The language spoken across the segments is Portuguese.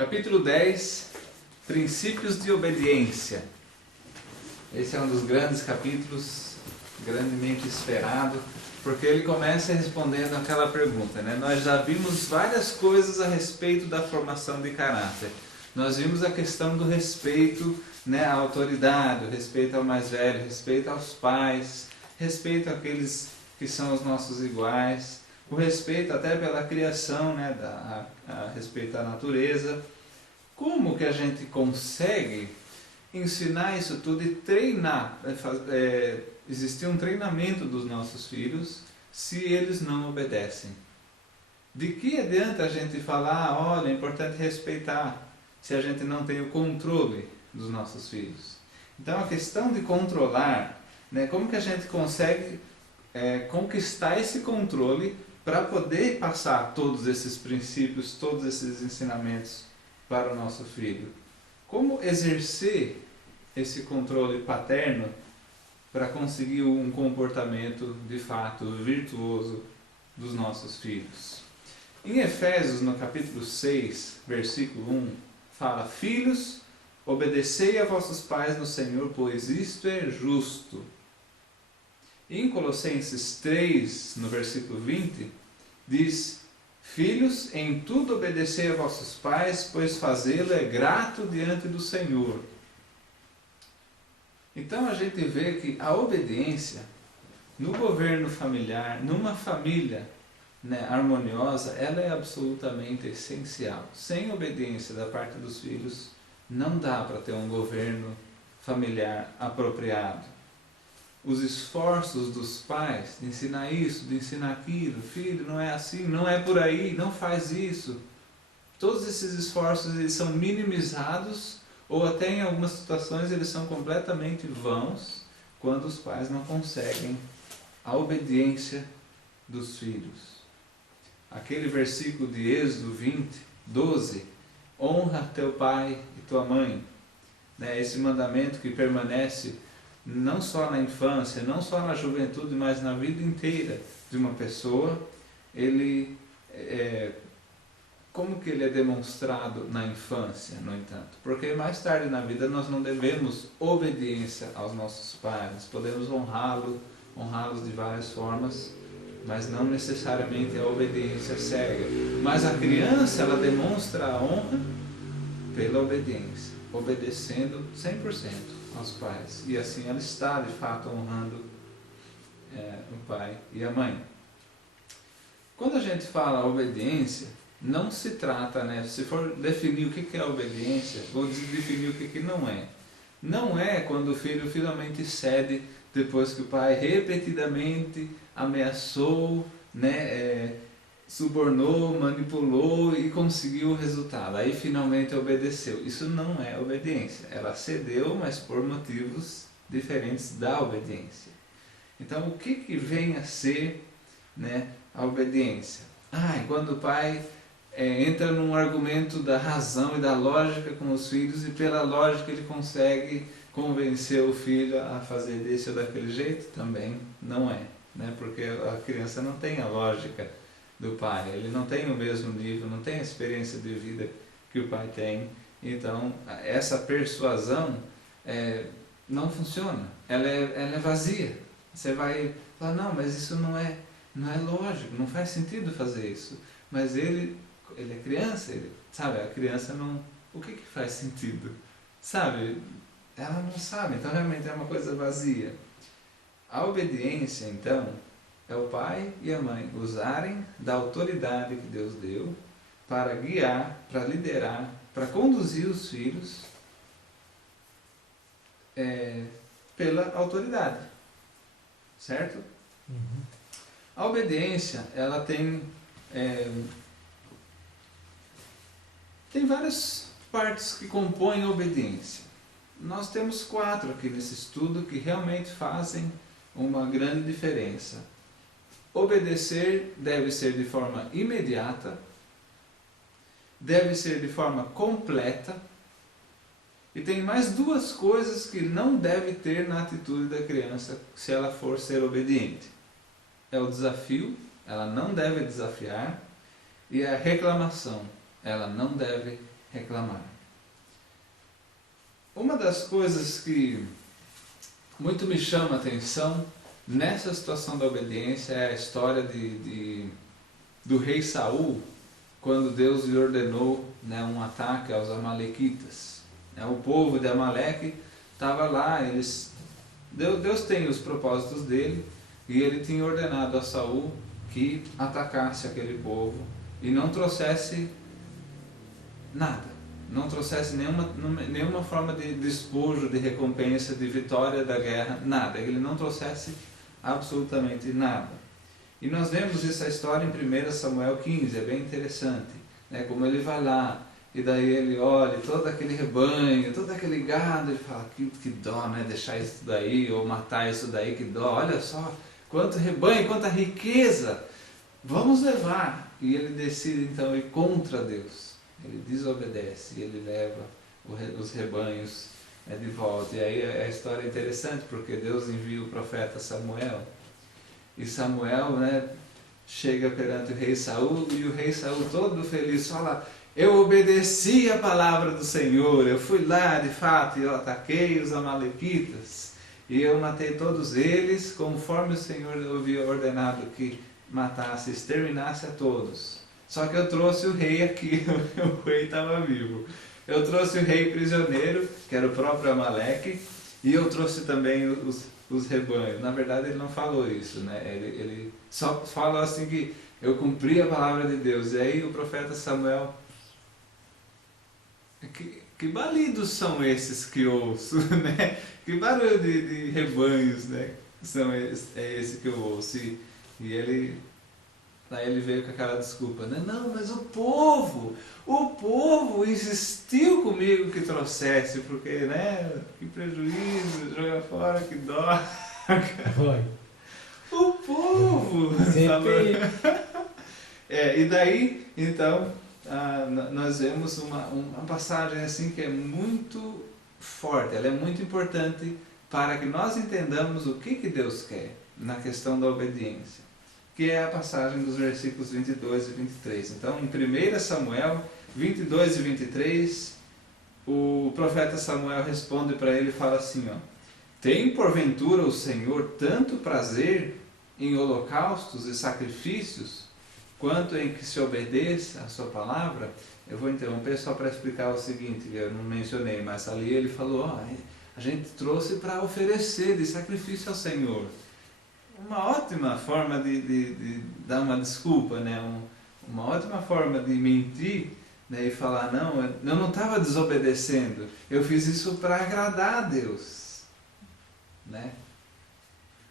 Capítulo 10, Princípios de Obediência. Esse é um dos grandes capítulos, grandemente esperado, porque ele começa respondendo aquela pergunta, né? Nós já vimos várias coisas a respeito da formação de caráter. Nós vimos a questão do respeito, né, à autoridade, o respeito ao mais velho, respeito aos pais, respeito àqueles que são os nossos iguais, o respeito até pela criação, né, a respeito à natureza. Como que a gente consegue ensinar isso tudo e treinar, existir um treinamento dos nossos filhos se eles não obedecem? De que adianta a gente falar, olha, é importante respeitar, se a gente não tem o controle dos nossos filhos? Então a questão de controlar, né, como que a gente consegue conquistar esse controle para poder passar todos esses princípios, todos esses ensinamentos para o nosso filho? Como exercer esse controle paterno para conseguir um comportamento de fato virtuoso dos nossos filhos? Em Efésios, no capítulo 6, versículo 1, fala: Filhos, obedecei a vossos pais no Senhor, pois isto é justo. Em Colossenses 3, no versículo 20, diz: Filhos, em tudo obedecei a vossos pais, pois fazê-lo é grato diante do Senhor. Então a gente vê que a obediência no governo familiar, numa família, né, harmoniosa, ela é absolutamente essencial. Sem obediência da parte dos filhos, não dá para ter um governo familiar apropriado. Os esforços dos pais de ensinar isso, de ensinar aquilo, filho, não é assim, não é por aí, não faz isso. Todos esses esforços eles são minimizados ou até em algumas situações eles são completamente vãos quando os pais não conseguem a obediência dos filhos. Aquele versículo de Êxodo 20, 12, honra teu pai e tua mãe, né? Esse mandamento que permanece não só na infância, não só na juventude, mas na vida inteira de uma pessoa. Ele como que ele é demonstrado na infância, no entanto? Porque mais tarde na vida nós não devemos obediência aos nossos pais, podemos honrá-los de várias formas, mas não necessariamente a obediência cega. Mas a criança, ela demonstra a honra pela obediência, obedecendo 100% aos pais. E assim ela está, de fato, honrando o pai e a mãe. Quando a gente fala obediência, não se trata, né, se for definir o que é obediência, vou definir o que não é. Não é quando o filho finalmente cede depois que o pai repetidamente ameaçou, né, subornou, manipulou e conseguiu o resultado. Aí finalmente obedeceu. Isso não é obediência. Ela cedeu, mas por motivos diferentes da obediência. Então o que vem a ser, né, a obediência? Quando o pai entra num argumento da razão e da lógica com os filhos e pela lógica ele consegue convencer o filho a fazer desse ou daquele jeito, também não é, né? Porque a criança não tem a lógica do pai, ele não tem o mesmo nível, não tem a experiência de vida que o pai tem. Então essa persuasão não funciona, ela é vazia. Você vai falar, não, mas isso não é lógico, não faz sentido fazer isso. Mas ele é criança, sabe, a criança não... O que faz sentido? Sabe, ela não sabe, então realmente é uma coisa vazia. A obediência, então, é o pai e a mãe usarem da autoridade que Deus deu para guiar, para liderar, para conduzir os filhos pela autoridade. Certo? Uhum. A obediência, ela tem várias partes que compõem a obediência. Nós temos 4 aqui nesse estudo que realmente fazem uma grande diferença. Obedecer deve ser de forma imediata, deve ser de forma completa, e tem mais 2 coisas que não deve ter na atitude da criança se ela for ser obediente. É o desafio, ela não deve desafiar, e a reclamação, ela não deve reclamar. Uma das coisas que muito me chama a atenção nessa situação da obediência é a história do rei Saul, quando Deus lhe ordenou, né, um ataque aos amalequitas. O povo de Amaleque estava lá, Deus tem os propósitos dele, e ele tinha ordenado a Saul que atacasse aquele povo e não trouxesse nada, não trouxesse nenhuma forma de despojo, de recompensa, de vitória da guerra, nada, ele não trouxesse absolutamente nada. E nós vemos essa história em 1 Samuel 15, é bem interessante, né? Como ele vai lá, e daí ele olha todo aquele rebanho, todo aquele gado, ele fala, que dó, né? Deixar isso daí, ou matar isso daí, que dó, olha só, quanto rebanho, quanta riqueza, vamos levar. E ele decide então ir contra Deus, ele desobedece, e ele leva os rebanhos, né, de volta. E aí a história é interessante, porque Deus envia o profeta Samuel, e Samuel, né, chega perante o rei Saul, e o rei Saul todo feliz fala, eu obedeci a palavra do Senhor, eu fui lá de fato e eu ataquei os amalequitas, e eu matei todos eles conforme o Senhor havia ordenado que matasse, exterminasse a todos. Só que eu trouxe o rei aqui, o rei estava vivo. Eu trouxe o rei prisioneiro, que era o próprio Amaleque, e eu trouxe também os rebanhos. Na verdade ele não falou isso, né? Ele só falou assim que eu cumpri a palavra de Deus. E aí o profeta Samuel, que balidos são esses que ouço, né? Que barulho de rebanhos, né? É esse que eu ouço. E daí ele veio com aquela desculpa, né? Não, mas o povo insistiu comigo que trouxesse, porque, né? Que prejuízo, joga fora, que dó. Foi. O povo! E daí, então, nós vemos uma passagem assim que é muito forte, ela é muito importante para que nós entendamos o que Deus quer na questão da obediência, que é a passagem dos versículos 22 e 23. Então, em 1 Samuel 22 e 23, o profeta Samuel responde para ele e fala assim, ó, tem porventura o Senhor tanto prazer em holocaustos e sacrifícios, quanto em que se obedeça a sua palavra? Eu vou interromper só para explicar o seguinte, eu não mencionei, mas ali ele falou, a gente trouxe para oferecer de sacrifício ao Senhor. Uma ótima forma de dar uma desculpa, né? Uma ótima forma de mentir, né? E falar, não, eu não estava desobedecendo, eu fiz isso para agradar a Deus, né?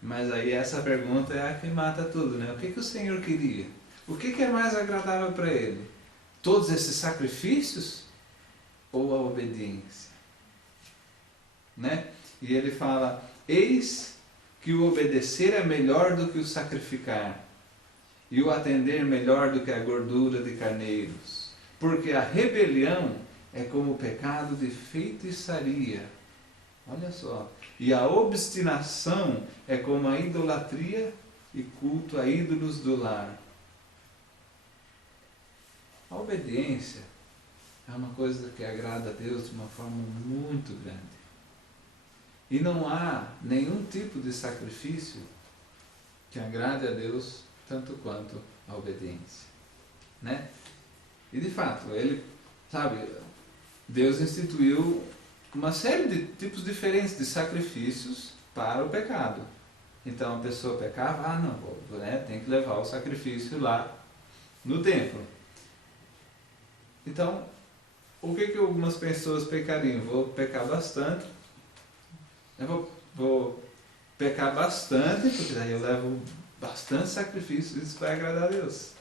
Mas aí essa pergunta é a que mata tudo, né? O que o Senhor queria? O que é mais agradável para Ele? Todos esses sacrifícios ou a obediência? Né? E ele fala, eis que o obedecer é melhor do que o sacrificar, e o atender melhor do que a gordura de carneiros, porque a rebelião é como o pecado de feitiçaria. Olha só. E a obstinação é como a idolatria e culto a ídolos do lar. A obediência é uma coisa que agrada a Deus de uma forma muito grande. E não há nenhum tipo de sacrifício que agrade a Deus tanto quanto a obediência, né? E de fato, Deus instituiu uma série de tipos diferentes de sacrifícios para o pecado. Então a pessoa pecava, tem que levar o sacrifício lá no templo. Então, o que algumas pessoas pecariam? Vou pecar bastante, vou pecar bastante, porque daí eu levo bastante sacrifício, isso vai agradar a Deus.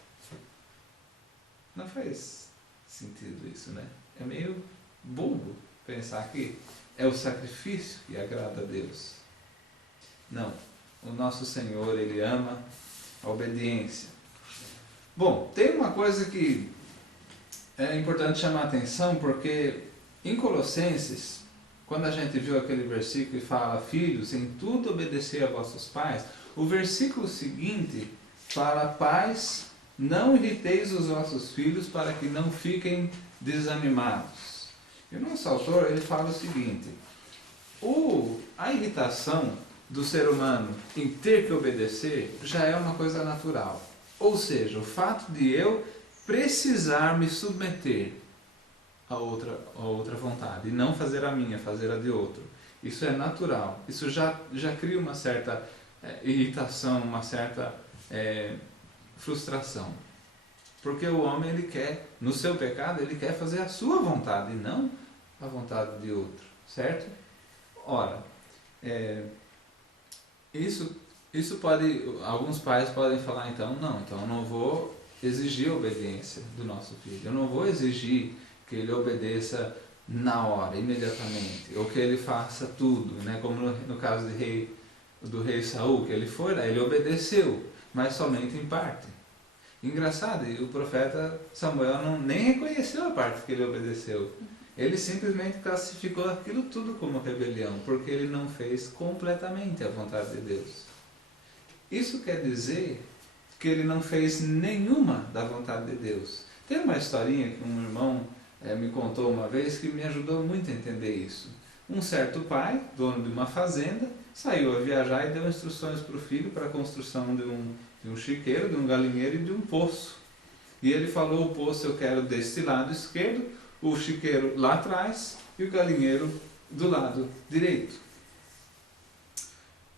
Não faz sentido isso, né? É meio bobo pensar que é o sacrifício que agrada a Deus. Não, o nosso Senhor, Ele ama a obediência. Bom, tem uma coisa que é importante chamar a atenção, porque em Colossenses, quando a gente viu aquele versículo que fala, filhos, em tudo obedecer a vossos pais, o versículo seguinte fala, pais, Não irriteis os vossos filhos para que não fiquem desanimados. E o nosso autor, ele fala o seguinte: a irritação do ser humano em ter que obedecer já é uma coisa natural. Ou seja, o fato de eu precisar me submeter a outra vontade e não fazer a minha, fazer a de outro. Isso é natural. Isso já cria uma certa irritação, uma certa frustração. Porque o homem, ele quer, no seu pecado, ele quer fazer a sua vontade e não a vontade de outro. Certo? Ora, isso pode, alguns pais podem falar então eu não vou exigir a obediência do nosso filho, eu não vou exigir que ele obedeça na hora, imediatamente, ou que ele faça tudo, né? Como no caso do rei Saul, que ele foi lá, ele obedeceu, mas somente em parte. Engraçado, e o profeta Samuel nem reconheceu a parte que ele obedeceu. Ele simplesmente classificou aquilo tudo como rebelião, porque ele não fez completamente a vontade de Deus. Isso quer dizer que ele não fez nenhuma da vontade de Deus. Tem uma historinha que um irmão me contou uma vez que me ajudou muito a entender isso. Um certo pai, dono de uma fazenda, saiu a viajar e deu instruções para o filho para a construção de um chiqueiro, de um galinheiro e de um poço. E ele falou: o poço eu quero deste lado esquerdo, o chiqueiro lá atrás e o galinheiro do lado direito.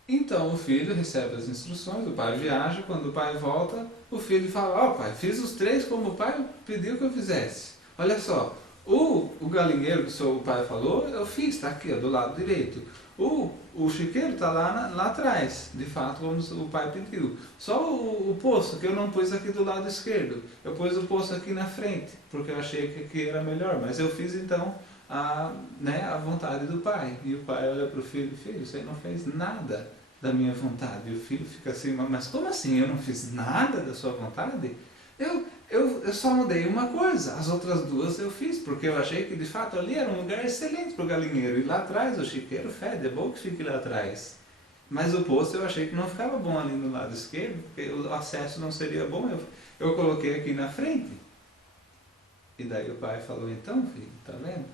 Então o filho recebe as instruções, o pai viaja, quando o pai volta, o filho fala: pai, fiz os três como o pai pediu que eu fizesse. Olha só, o galinheiro que o seu pai falou, eu fiz, está aqui, do lado direito. O chiqueiro está lá atrás, de fato, como o pai pediu. Só o poço, que eu não pus aqui do lado esquerdo. Eu pus o poço aqui na frente, porque eu achei que aqui era melhor. Mas eu fiz então a vontade do pai. E o pai olha para o filho: filho, você não fez nada da minha vontade. E o filho fica assim: mas como assim? Eu não fiz nada da sua vontade? Eu só mudei uma coisa, as outras duas eu fiz, porque eu achei que de fato ali era um lugar excelente para o galinheiro. E lá atrás o chiqueiro fede, é bom que fique lá atrás. Mas o poço eu achei que não ficava bom ali no lado esquerdo, porque o acesso não seria bom, eu coloquei aqui na frente. E daí o pai falou: então filho, tá vendo?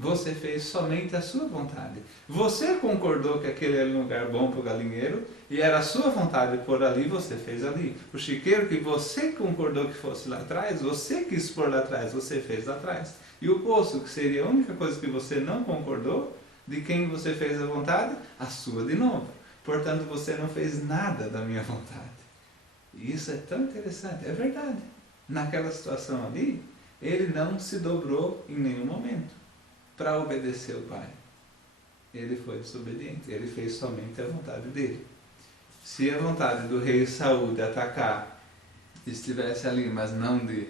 Você fez somente a sua vontade. Você concordou que aquele era um lugar bom para o galinheiro e era a sua vontade pôr ali, você fez ali. O chiqueiro que você concordou que fosse lá atrás, você quis pôr lá atrás, você fez lá atrás. E o poço, que seria a única coisa que você não concordou, de quem você fez a vontade, a sua de novo. Portanto, você não fez nada da minha vontade. E isso é tão interessante, é verdade. Naquela situação ali, ele não se dobrou em nenhum momento para obedecer o pai. Ele foi desobediente, ele fez somente a vontade dele. Se a vontade do rei Saul de atacar estivesse ali, mas não de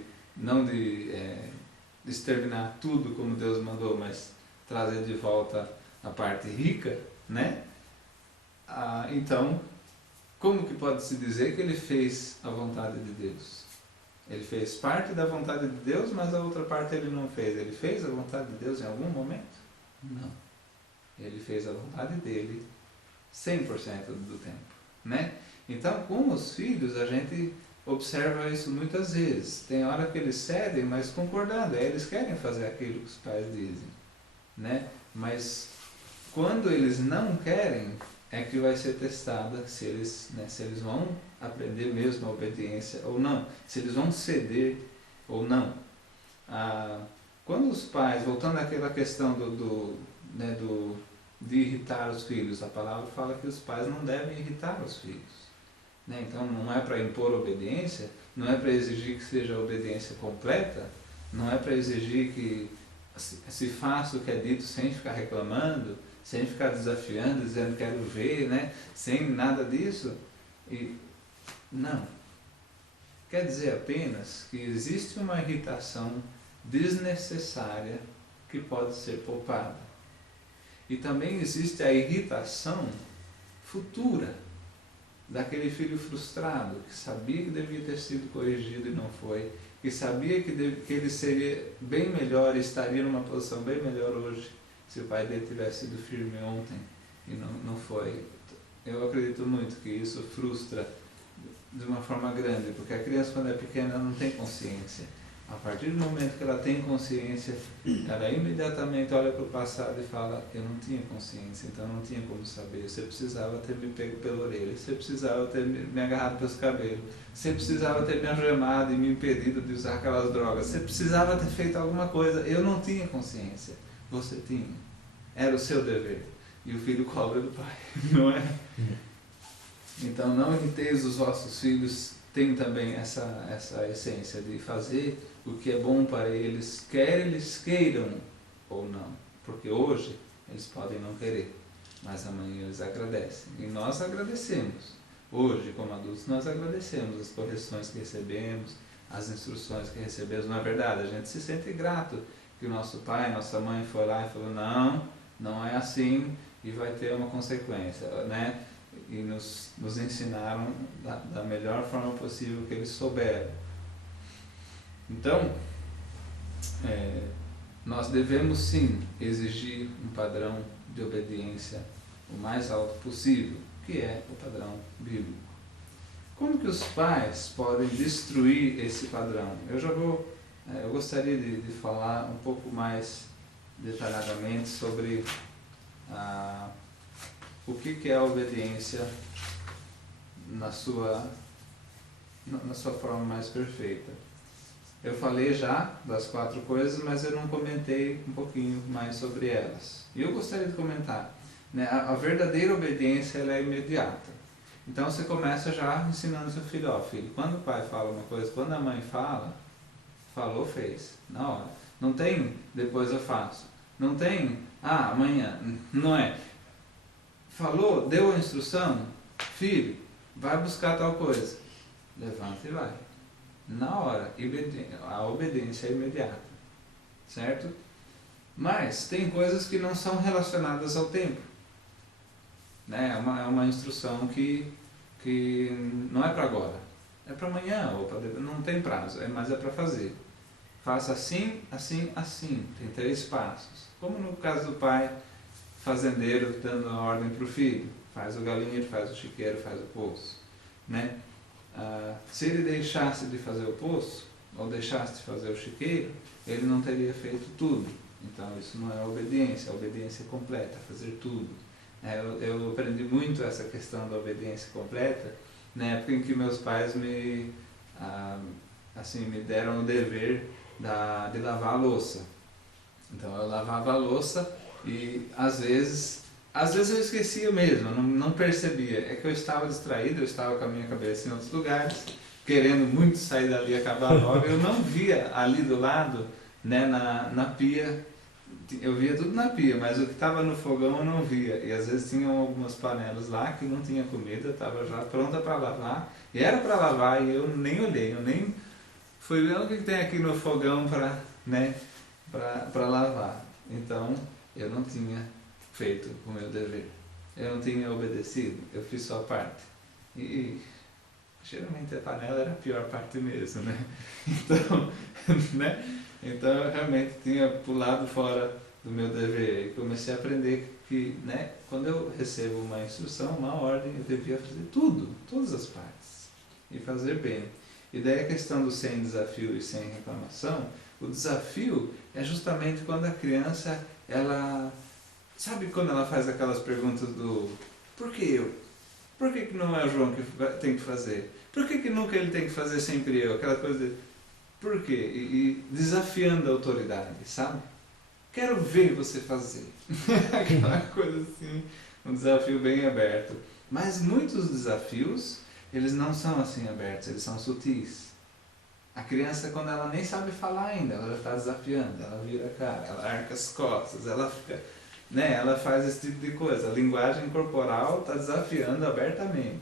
exterminar tudo como Deus mandou, mas trazer de volta a parte rica, né? Então, como que pode se dizer que ele fez a vontade de Deus? Ele fez parte da vontade de Deus, mas a outra parte ele não fez. Ele fez a vontade de Deus em algum momento? Não. Ele fez a vontade dele 100% do tempo, né? Então, com os filhos, a gente observa isso muitas vezes. Tem hora que eles cedem, mas concordando. Eles querem fazer aquilo que os pais dizem, né? Mas quando eles não querem, é que vai ser testada se eles vão aprender mesmo a obediência ou não, se eles vão ceder ou não. Quando os pais, voltando àquela questão de irritar os filhos, a palavra fala que os pais não devem irritar os filhos, né? Então não é para impor obediência, não é para exigir que seja a obediência completa, não é para exigir que se faça o que é dito sem ficar reclamando, sem ficar desafiando, dizendo quero ver, né? Sem nada disso. Não. Quer dizer apenas que existe uma irritação desnecessária que pode ser poupada. E também existe a irritação futura daquele filho frustrado que sabia que devia ter sido corrigido e não foi, que sabia que ele seria bem melhor e estaria numa posição bem melhor hoje se o pai dele tivesse sido firme ontem e não foi. Eu acredito muito que isso frustra de uma forma grande, porque a criança quando é pequena não tem consciência. A partir do momento que ela tem consciência, ela imediatamente olha para o passado e fala, eu não tinha consciência, então eu não tinha como saber, você precisava ter me pego pela orelha, você precisava ter me agarrado pelos cabelos, você precisava ter me algemado e me impedido de usar aquelas drogas, você precisava ter feito alguma coisa, eu não tinha consciência, você tinha, era o seu dever, e o filho cobra do pai, não é? Então não imiteis os vossos filhos, tem também essa essência de fazer o que é bom para eles, quer eles queiram ou não, porque hoje eles podem não querer, mas amanhã eles agradecem, e nós agradecemos, hoje como adultos nós agradecemos as correções que recebemos, as instruções que recebemos, na verdade a gente se sente grato que o nosso pai, nossa mãe foi lá e falou, não é assim e vai ter uma consequência, né? E nos ensinaram da melhor forma possível que eles souberam. Então, nós devemos sim exigir um padrão de obediência o mais alto possível, que é o padrão bíblico. Como que os pais podem destruir esse padrão? Eu gostaria de falar um pouco mais detalhadamente sobre o que é a obediência na sua forma mais perfeita. Eu falei já das 4 coisas, mas eu não comentei um pouquinho mais sobre elas. E eu gostaria de comentar, né? A verdadeira obediência ela é imediata. Então você começa já ensinando seu filho, filho, quando o pai fala uma coisa, quando a mãe fala, falou, fez, na hora. Não tem, depois eu faço. Não tem, amanhã, não é. Falou, deu a instrução, filho, vai buscar tal coisa. Levanta e vai. Na hora, a obediência é imediata. Certo? Mas tem coisas que não são relacionadas ao tempo. Né? É uma instrução que não é para agora. É para amanhã, ou para depois. Não tem prazo, mas é para fazer. Faça assim, assim, assim. Tem 3 passos. Como no caso do pai fazendeiro dando a ordem para o filho, faz o galinheiro, faz o chiqueiro, faz o poço, né? Se ele deixasse de fazer o poço, ou deixasse de fazer o chiqueiro, ele não teria feito tudo. Então isso não é obediência, a obediência completa, fazer tudo. Eu aprendi muito essa questão da obediência completa na época em que meus pais me deram o dever de lavar a louça. Então eu lavava a louça e às vezes eu esquecia mesmo, não percebia. É que eu estava distraído, eu estava com a minha cabeça em outros lugares, querendo muito sair dali e acabar logo. Eu não via ali do lado, né, na pia, eu via tudo na pia, mas o que estava no fogão eu não via. E às vezes tinham algumas panelas lá que não tinha comida, estava já pronta para lavar, e era para lavar e eu nem olhei, eu nem fui ver o que tem aqui no fogão para, né, para lavar. Então eu não tinha feito o meu dever, eu não tinha obedecido, eu fiz só a parte. E geralmente a panela era a pior parte mesmo, né? Então, né? Então eu realmente tinha pulado fora do meu dever e comecei a aprender que, né, quando eu recebo uma instrução, uma ordem, eu devia fazer tudo, todas as partes e fazer bem. E daí a questão do sem desafio e sem reclamação, o desafio é justamente quando a criança, ela, sabe quando ela faz aquelas perguntas do por que eu? Por que não é o João que tem que fazer? Por que nunca ele tem que fazer sempre eu? Aquela coisa de por quê? E desafiando a autoridade, sabe? Quero ver você fazer. Aquela coisa assim, um desafio bem aberto. Mas muitos desafios, eles não são assim abertos, eles são sutis. A criança, quando ela nem sabe falar ainda, ela já está desafiando, ela vira a cara, ela arca as costas, ela fica, né, ela faz esse tipo de coisa. A linguagem corporal está desafiando abertamente,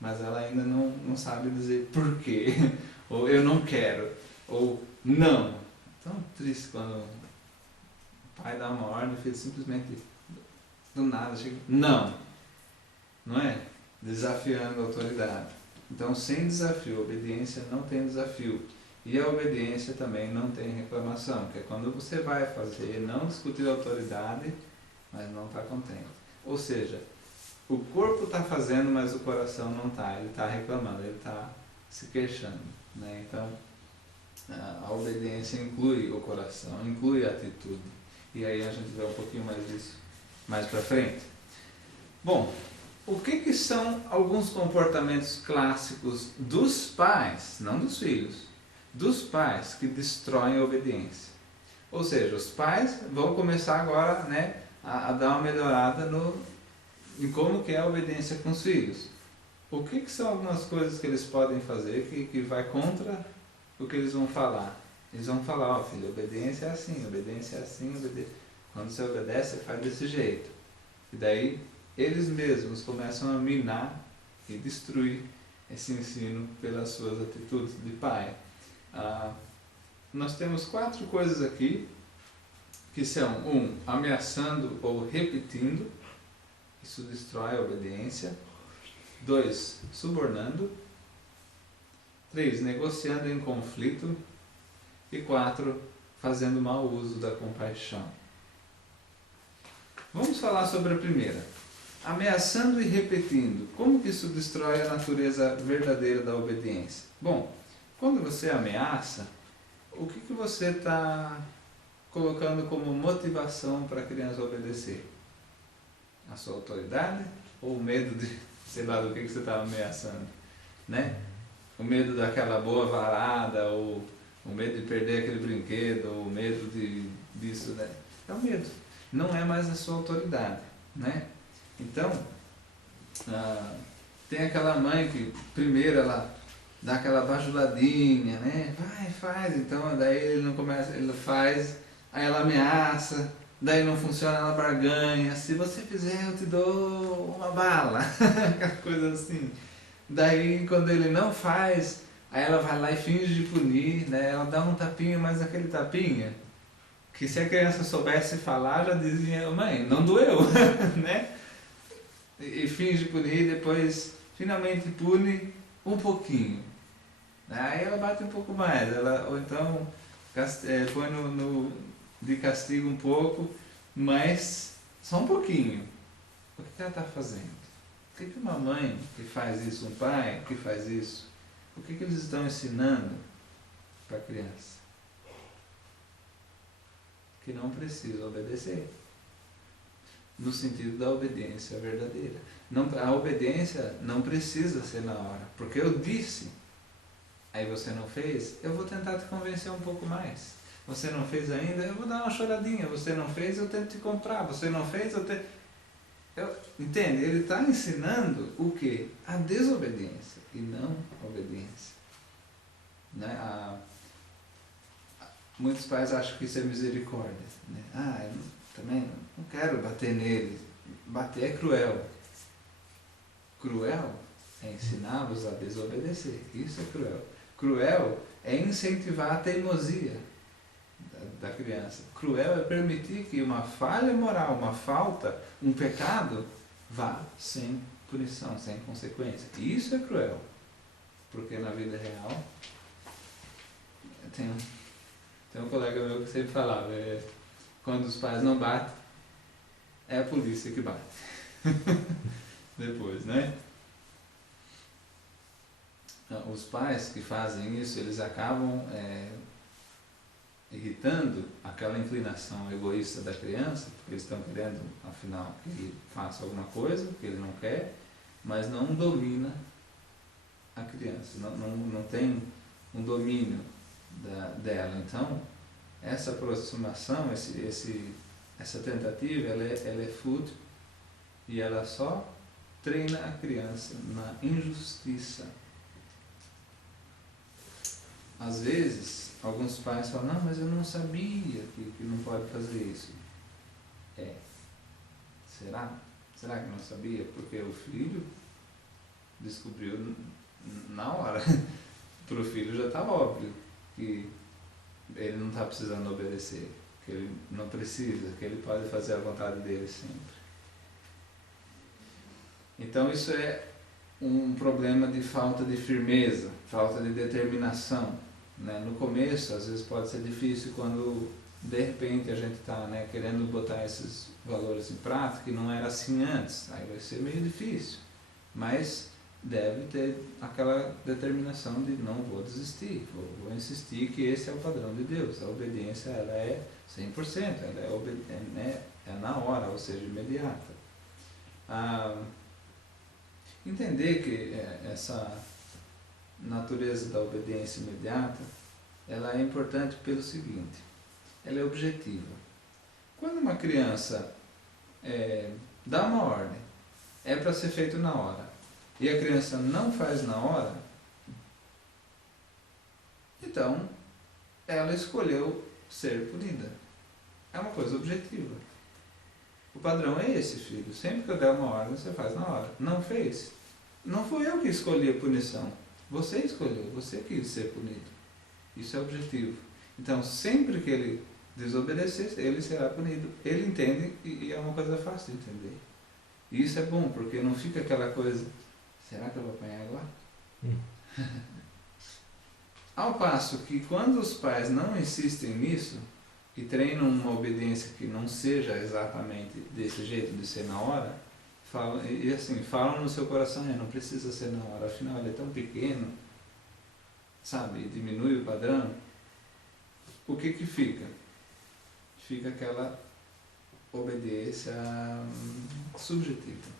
mas ela ainda não sabe dizer por quê, ou eu não quero, ou não. Tão triste quando o pai dá uma ordem e o filho simplesmente do nada chega, não é? Desafiando a autoridade. Então, sem desafio, a obediência não tem desafio. E a obediência também não tem reclamação, que é quando você vai fazer, não discutir a autoridade, mas não está contente. Ou seja, o corpo está fazendo, mas o coração não está. Ele está reclamando, ele está se queixando, né? Então, a obediência inclui o coração, inclui a atitude. E aí a gente vê um pouquinho mais disso mais para frente. Bom, o que são alguns comportamentos clássicos dos pais, não dos filhos, dos pais que destroem a obediência? Ou seja, os pais vão começar agora, né, a dar uma melhorada em como que é a obediência com os filhos. O que são algumas coisas que eles podem fazer que vai contra o que eles vão falar? Eles vão falar, ó filho, obediência é assim, quando você obedece, você faz desse jeito. E daí, eles mesmos começam a minar e destruir esse ensino pelas suas atitudes de pai. Nós temos 4 coisas aqui, que são: 1, ameaçando ou repetindo, isso destrói a obediência. 2, subornando. 3, negociando em conflito. E 4, fazendo mau uso da compaixão. Vamos falar sobre a primeira. Ameaçando e repetindo. Como que isso destrói a natureza verdadeira da obediência? Bom, quando você ameaça, o que você está colocando como motivação para a criança obedecer? A sua autoridade? Ou o medo de, sei lá, do que você está ameaçando? Né? O medo daquela boa varada, ou o medo de perder aquele brinquedo, ou o medo disso, né? É o medo. Não é mais a sua autoridade, né? Então, tem aquela mãe que primeiro ela dá aquela bajuladinha, né? Vai, faz. Então, daí ele não começa, ele faz, aí ela ameaça, daí não funciona, ela barganha. Se você fizer, eu te dou uma bala. Aquela coisa assim. Daí, quando ele não faz, aí ela vai lá e finge de punir, né? Ela dá um tapinha, mas aquele tapinha, que se a criança soubesse falar, já dizia, mãe, não doeu, né? E finge punir, depois finalmente pune um pouquinho. Aí ela bate um pouco mais, ou então põe de castigo um pouco, mas só um pouquinho. O que ela está fazendo? O que uma mãe que faz isso, um pai que faz isso, o que eles estão ensinando para a criança? Que não precisa obedecer. No sentido da obediência verdadeira. A obediência não precisa ser na hora. Porque eu disse, aí você não fez, eu vou tentar te convencer um pouco mais. Você não fez ainda, eu vou dar uma choradinha. Você não fez, eu tento te comprar. Você não fez, entende? Ele está ensinando o quê? A desobediência e não a obediência. Né? Muitos pais acham que isso é misericórdia. Né? Eu também não quero bater nele. Bater é cruel. Cruel é ensiná-los a desobedecer. Isso é cruel. Cruel é incentivar a teimosia da criança. Cruel é permitir que uma falha moral, uma falta, um pecado, vá sem punição, sem consequência. E isso é cruel. Porque na vida real, tem um colega meu que sempre falava, quando os pais não batem, é a polícia que bate. Depois, né? Os pais que fazem isso, eles acabam irritando aquela inclinação egoísta da criança, porque eles estão querendo, afinal, que ele faça alguma coisa que ele não quer, mas não domina a criança, não tem um domínio dela. Então, essa aproximação, essa tentativa, ela é fútil e ela só treina a criança na injustiça. Às vezes, alguns pais falam, não, mas eu não sabia que não pode fazer isso. Será? Será que não sabia? Porque o filho descobriu na hora. Para o filho já está óbvio que ele não está precisando obedecer, que ele não precisa, que ele pode fazer a vontade dele sempre. Então isso é um problema de falta de firmeza, falta de determinação. Né? No começo, às vezes pode ser difícil quando de repente a gente está, né, querendo botar esses valores em prática e não era assim antes, aí vai ser meio difícil, mas deve ter aquela determinação de não vou desistir, vou insistir que esse é o padrão de Deus. A obediência ela é 100%, ela é na hora, ou seja, imediata. Entender que essa natureza da obediência imediata ela é importante pelo seguinte: ela é objetiva. Quando uma criança dá uma ordem, é para ser feito na hora, e a criança não faz na hora, então ela escolheu ser punida. É uma coisa objetiva. O padrão é esse, filho. Sempre que eu der uma ordem, você faz na hora. Não fez? Não fui eu que escolhi a punição. Você escolheu, você quis ser punido. Isso é objetivo. Então, sempre que ele desobedecer, ele será punido. Ele entende e é uma coisa fácil de entender. E isso é bom, porque não fica aquela coisa, será que eu vou apanhar agora? Ao passo que quando os pais não insistem nisso e treinam uma obediência que não seja exatamente desse jeito, de ser na hora, falam no seu coração, não precisa ser na hora, afinal ele é tão pequeno, sabe, diminui o padrão, o que fica? Fica aquela obediência subjetiva.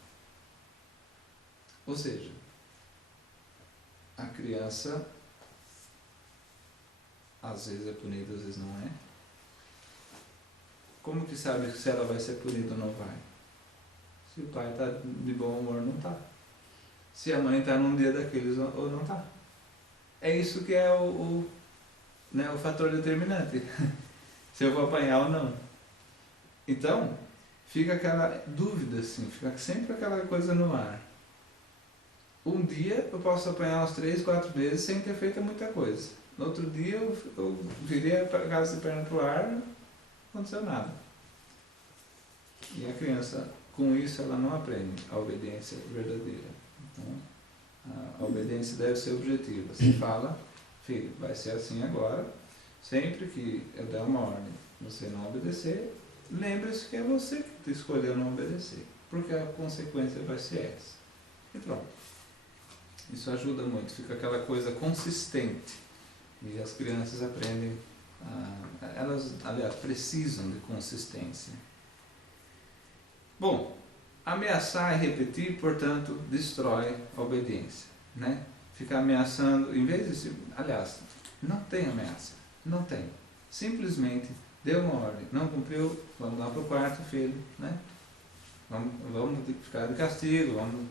Ou seja, a criança às vezes é punida, às vezes não é. Como que sabe se ela vai ser punida ou não vai? Se o pai está de bom humor, não está. Se a mãe está num dia daqueles ou não está. É isso que é o fator determinante. Se eu vou apanhar ou não. Então, fica aquela dúvida, assim, fica sempre aquela coisa no ar. Um dia eu posso apanhar umas 3, 4 vezes sem ter feito muita coisa. No outro dia eu virei a casa de perna pro ar, não aconteceu nada. E a criança, com isso, ela não aprende a obediência verdadeira. Então, a obediência deve ser objetiva. Você fala, filho, vai ser assim agora, sempre que eu der uma ordem, você não obedecer, lembre-se que é você que escolheu não obedecer, porque a consequência vai ser essa. E pronto. Isso ajuda muito, fica aquela coisa consistente. E as crianças aprendem, elas, aliás, precisam de consistência. Bom, ameaçar e repetir, portanto, destrói a obediência, né? Ficar ameaçando, em vez de... Aliás, não tem ameaça, não tem. Simplesmente deu uma ordem, não cumpriu, vamos lá para o quarto, filho, né? Vamos ficar de castigo, vamos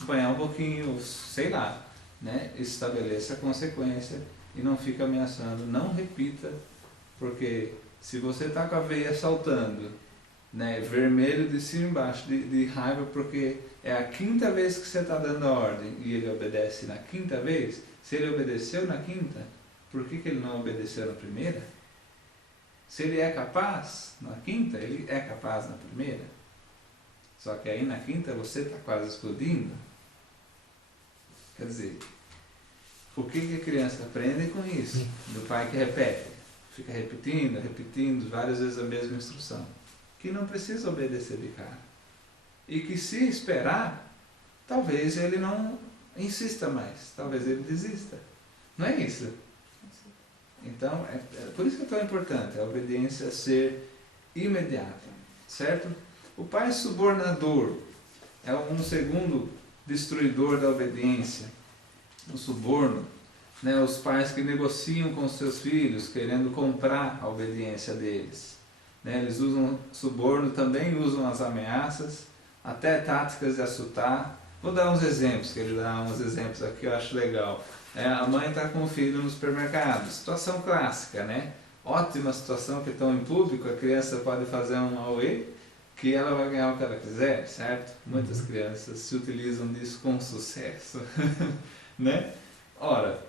apanhar um pouquinho, sei lá, né? Estabeleça a consequência e não fica ameaçando, não repita, porque se você está com a veia saltando, né, vermelho de cima e embaixo, de raiva, porque é a 5ª vez que você está dando a ordem e ele obedece na 5ª vez, se ele obedeceu na 5ª, por que ele não obedeceu na 1ª? Se ele é capaz na 5ª, ele é capaz na 1ª. Só que aí na 5ª você está quase explodindo. Quer dizer, o que a criança aprende com isso? Do pai que repete, fica repetindo várias vezes a mesma instrução, que não precisa obedecer de cara. E que se esperar, talvez ele não insista mais, talvez ele desista. Não é isso? Então, é por isso que é tão importante a obediência ser imediata, certo? O pai subornador é um segundo destruidor da obediência, o suborno, né? Os pais que negociam com seus filhos, querendo comprar a obediência deles, né? Eles usam suborno, também usam as ameaças, até táticas de assustar. Vou dar uns exemplos, que ele dá uns exemplos aqui, eu acho legal. A mãe está com o filho no supermercado, situação clássica, né? Ótima situação que estão em público, a criança pode fazer um auê, que ela vai ganhar o que ela quiser, certo? Muitas crianças se utilizam disso com sucesso, né? Ora,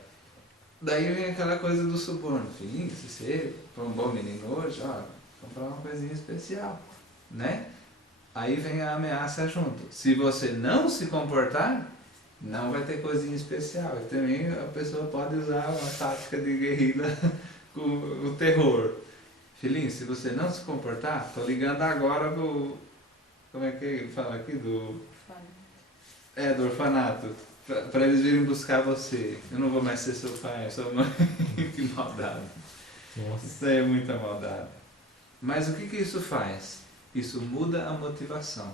daí vem aquela coisa do suborno. Filho, se você for um bom menino hoje, ó, comprar uma coisinha especial, né? Aí vem a ameaça junto. Se você não se comportar, não vai ter coisinha especial. E também a pessoa pode usar uma tática de guerrilha com o terror. filhinho, se você não se comportar, tô ligando agora do... Como é que ele fala aqui? Do orfanato. Pra eles virem buscar você. Eu não vou mais ser seu pai, sua mãe. Que maldade. Nossa. Isso aí é muita maldade. Mas o que isso faz? Isso muda a motivação.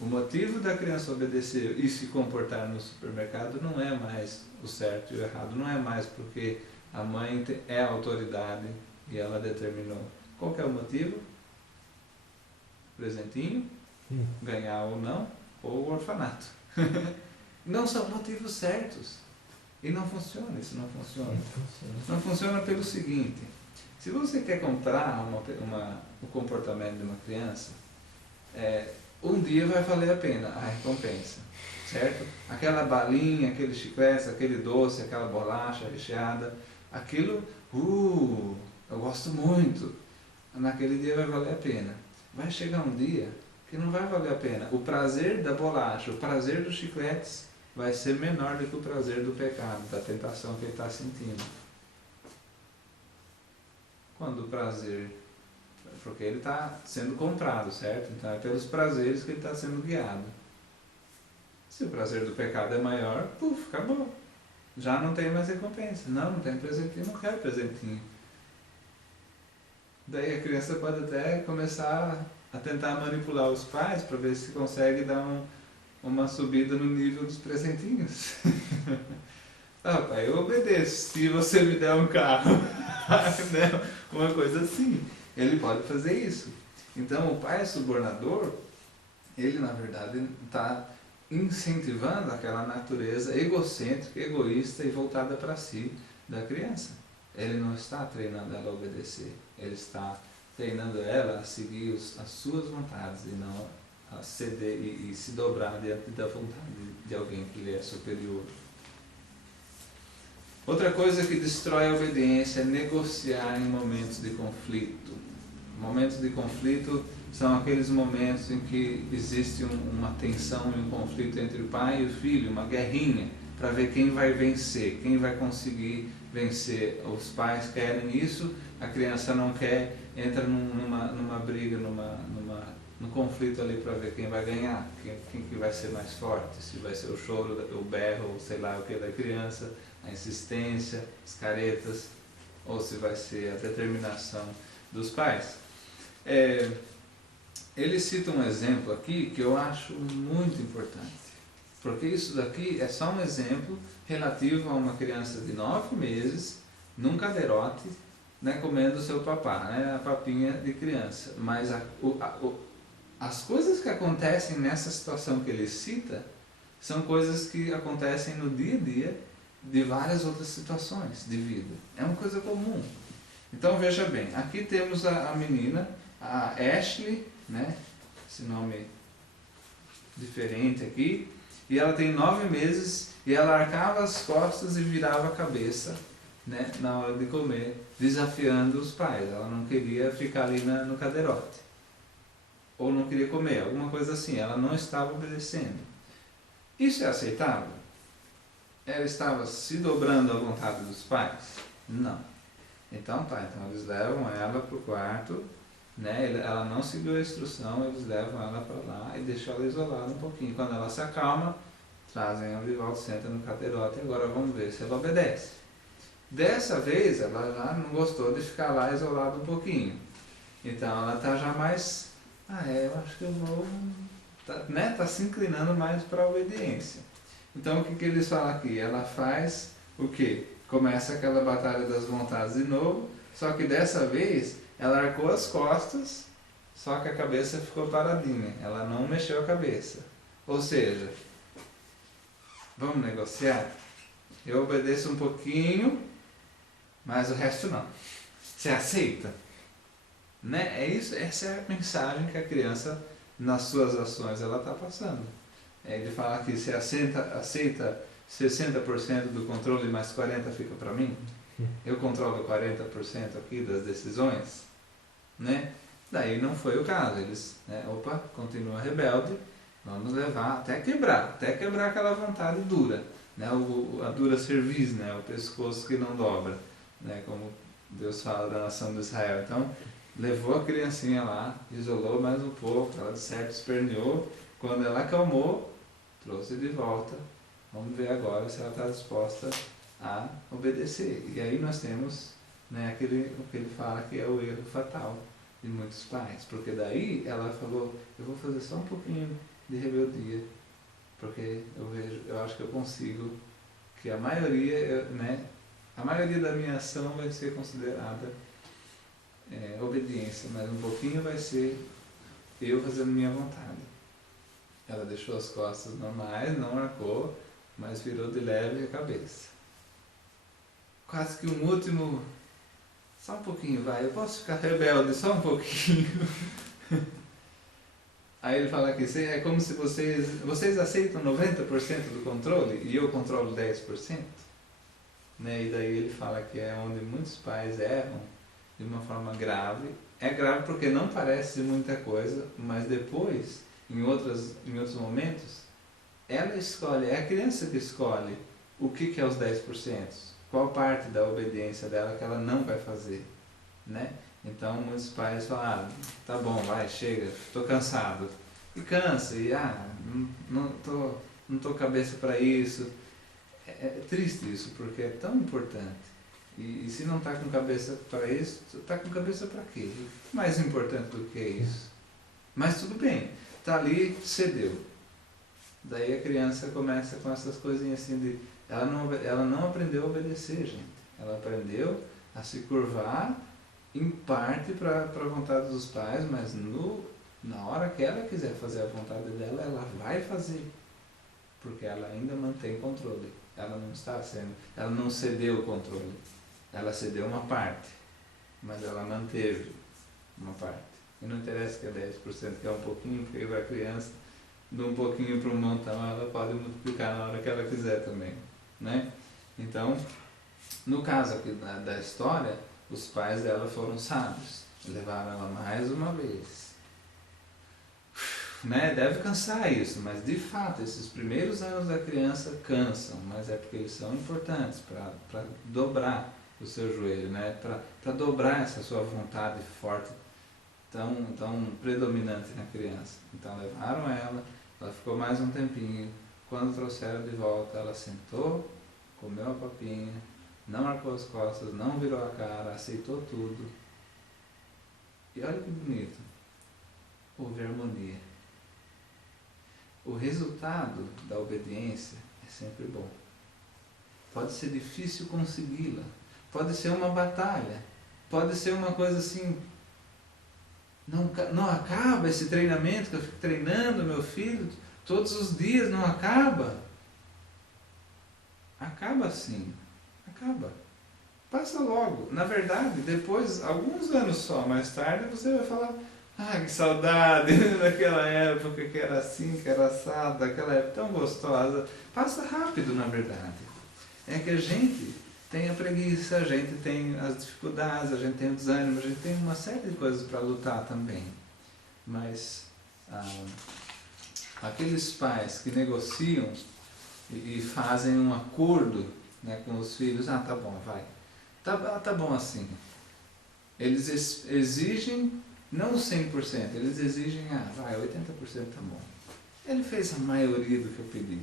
O motivo da criança obedecer e se comportar no supermercado não é mais o certo e o errado. Não é mais porque a mãe é a autoridade e ela determinou. Qual que é o motivo? Presentinho, ganhar ou não, ou o orfanato. Não são motivos certos. E não funciona, isso não funciona. Não funciona pelo seguinte: se você quer comprar o comportamento de uma criança, um dia vai valer a pena a recompensa, certo? Aquela balinha, aquele chiclete, aquele doce, aquela bolacha recheada, aquilo, eu gosto muito. Naquele dia vai valer a pena. Vai chegar um dia que não vai valer a pena. O prazer da bolacha, o prazer dos chicletes vai ser menor do que o prazer do pecado, da tentação que ele está sentindo. Quando o prazer... Porque ele está sendo comprado, certo? Então é pelos prazeres que ele está sendo guiado. Se o prazer do pecado é maior, acabou. Já não tem mais recompensa. Não tem presentinho, não quero presentinho. Daí a criança pode até começar a tentar manipular os pais para ver se consegue dar uma subida no nível dos presentinhos. Pai, eu obedeço se você me der um carro. Uma coisa assim. Ele pode fazer isso. Então o pai subornador, ele na verdade está incentivando aquela natureza egocêntrica, egoísta e voltada para si da criança. Ele não está treinando ela a obedecer. Ele está treinando ela a seguir as suas vontades e não a ceder e se dobrar diante da vontade de alguém que lhe é superior. Outra coisa que destrói a obediência é negociar em momentos de conflito. Momentos de conflito são aqueles momentos em que existe uma tensão e um conflito entre o pai e o filho, uma guerrinha, para ver quem vai vencer, quem vai conseguir vencer. Os pais querem isso, a criança não quer, entra numa briga, num conflito ali para ver quem vai ganhar, quem que vai ser mais forte, se vai ser o choro, o berro, ou sei lá o que da criança, a insistência, as caretas, ou se vai ser a determinação dos pais. Ele cita um exemplo aqui que eu acho muito importante, porque isso daqui é só um exemplo relativo a uma criança de 9 meses, num cadeirote, né, comendo o seu papá, né, a papinha de criança. Mas as coisas que acontecem nessa situação que ele cita são coisas que acontecem no dia a dia de várias outras situações de vida. É uma coisa comum. Então veja bem, aqui temos a menina, a Ashley, né? Esse nome diferente aqui, e ela tem 9 meses e ela arcava as costas e virava a cabeça, né, na hora de comer, desafiando os pais. Ela não queria ficar ali no cadeirote, ou não queria comer, alguma coisa assim, ela não estava obedecendo. Isso é aceitável? Ela estava se dobrando à vontade dos pais? Não. Então eles levam ela para o quarto, né? Ela não seguiu a instrução, eles levam ela para lá e deixam ela isolada um pouquinho. Quando ela se acalma, trazem ela de volta, senta no cadeirote e agora vamos ver se ela obedece. Dessa vez ela já não gostou de ficar lá isolada um pouquinho. Então ela está já mais, eu acho que eu vou, tá se inclinando mais para a obediência. Então o que eles falam aqui? Ela faz o quê? Começa aquela batalha das vontades de novo, só que dessa vez ela arcou as costas, só que a cabeça ficou paradinha, ela não mexeu a cabeça. Ou seja, vamos negociar? Eu obedeço um pouquinho, mas o resto não. Você aceita? Né? Essa é a mensagem que a criança, nas suas ações, ela está passando. Ele fala que você aceita 60% do controle, mais 40% fica para mim. Eu controlo 40% aqui das decisões, né? Daí não foi o caso. Eles, continua rebelde, vamos levar até quebrar aquela vontade dura, né? A dura cerviz, né? O pescoço que não dobra, né? Como Deus fala da nação de Israel. Então, levou a criancinha lá, isolou mais um pouco, ela de certo esperneou. Quando ela acalmou, trouxe de volta. Vamos ver agora se ela está disposta a obedecer. E aí nós temos, né, o que ele fala que é o erro fatal de muitos pais. Porque daí ela falou, eu vou fazer só um pouquinho de rebeldia, porque eu acho que eu consigo, que a maioria, né, a maioria da minha ação vai ser considerada obediência, mas um pouquinho vai ser eu fazendo minha vontade. Ela deixou as costas normais, não arcou, mas virou de leve a cabeça. Quase que um último, só um pouquinho, vai, eu posso ficar rebelde só um pouquinho. Aí ele fala que é como se vocês aceitam 90% do controle e eu controlo 10%. Né? E daí ele fala que é onde muitos pais erram de uma forma grave. É grave porque não parece muita coisa, mas depois, em outros momentos, ela escolhe, é a criança que escolhe o que é os 10%, qual parte da obediência dela que ela não vai fazer. Né? Então muitos pais falam, tá bom, vai, chega, estou cansado. E cansa, e não tô cabeça para isso. É triste isso, porque é tão importante. E se não está com cabeça para isso, está com cabeça para quê? Mais importante do que isso. Mas tudo bem, está ali, cedeu. Daí a criança começa com essas coisinhas assim de... Ela não aprendeu a obedecer, gente. Ela aprendeu a se curvar, em parte para a vontade dos pais, mas na hora que ela quiser fazer a vontade dela, ela vai fazer. Porque ela ainda mantém controle. Ela não cedeu o controle. Ela cedeu uma parte, mas ela manteve uma parte. E não interessa que é 10%, que é um pouquinho, porque a criança, de um pouquinho para um montão, ela pode multiplicar na hora que ela quiser também. Né? Então, no caso aqui da história, os pais dela foram sábios. Levaram ela mais uma vez. Né? Deve cansar isso, mas de fato, esses primeiros anos da criança cansam, mas é porque eles são importantes para dobrar o seu joelho, né? Para dobrar essa sua vontade forte, tão predominante na criança. Então levaram ela ficou mais um tempinho. Quando trouxeram de volta, ela sentou, comeu a papinha, não arcou as costas, não virou a cara, aceitou tudo. E olha que bonito, houve harmonia. O resultado da obediência é sempre bom. Pode ser difícil consegui-la, pode ser uma batalha, pode ser uma coisa assim, não acaba esse treinamento que eu fico treinando meu filho todos os dias, não acaba. Acaba sim, acaba. Passa logo. Na verdade, depois, alguns anos só mais tarde, você vai falar, que saudade daquela época que era assim, que era assado, daquela época tão gostosa. Passa rápido, na verdade. É que a gente tem a preguiça, a gente tem as dificuldades, a gente tem o desânimo, a gente tem uma série de coisas para lutar também. Mas aqueles pais que negociam e fazem um acordo, né, com os filhos, tá bom, vai. Tá bom assim. Eles exigem, não 100%, eles exigem, vai, 80% tá bom. Ele fez a maioria do que eu pedi.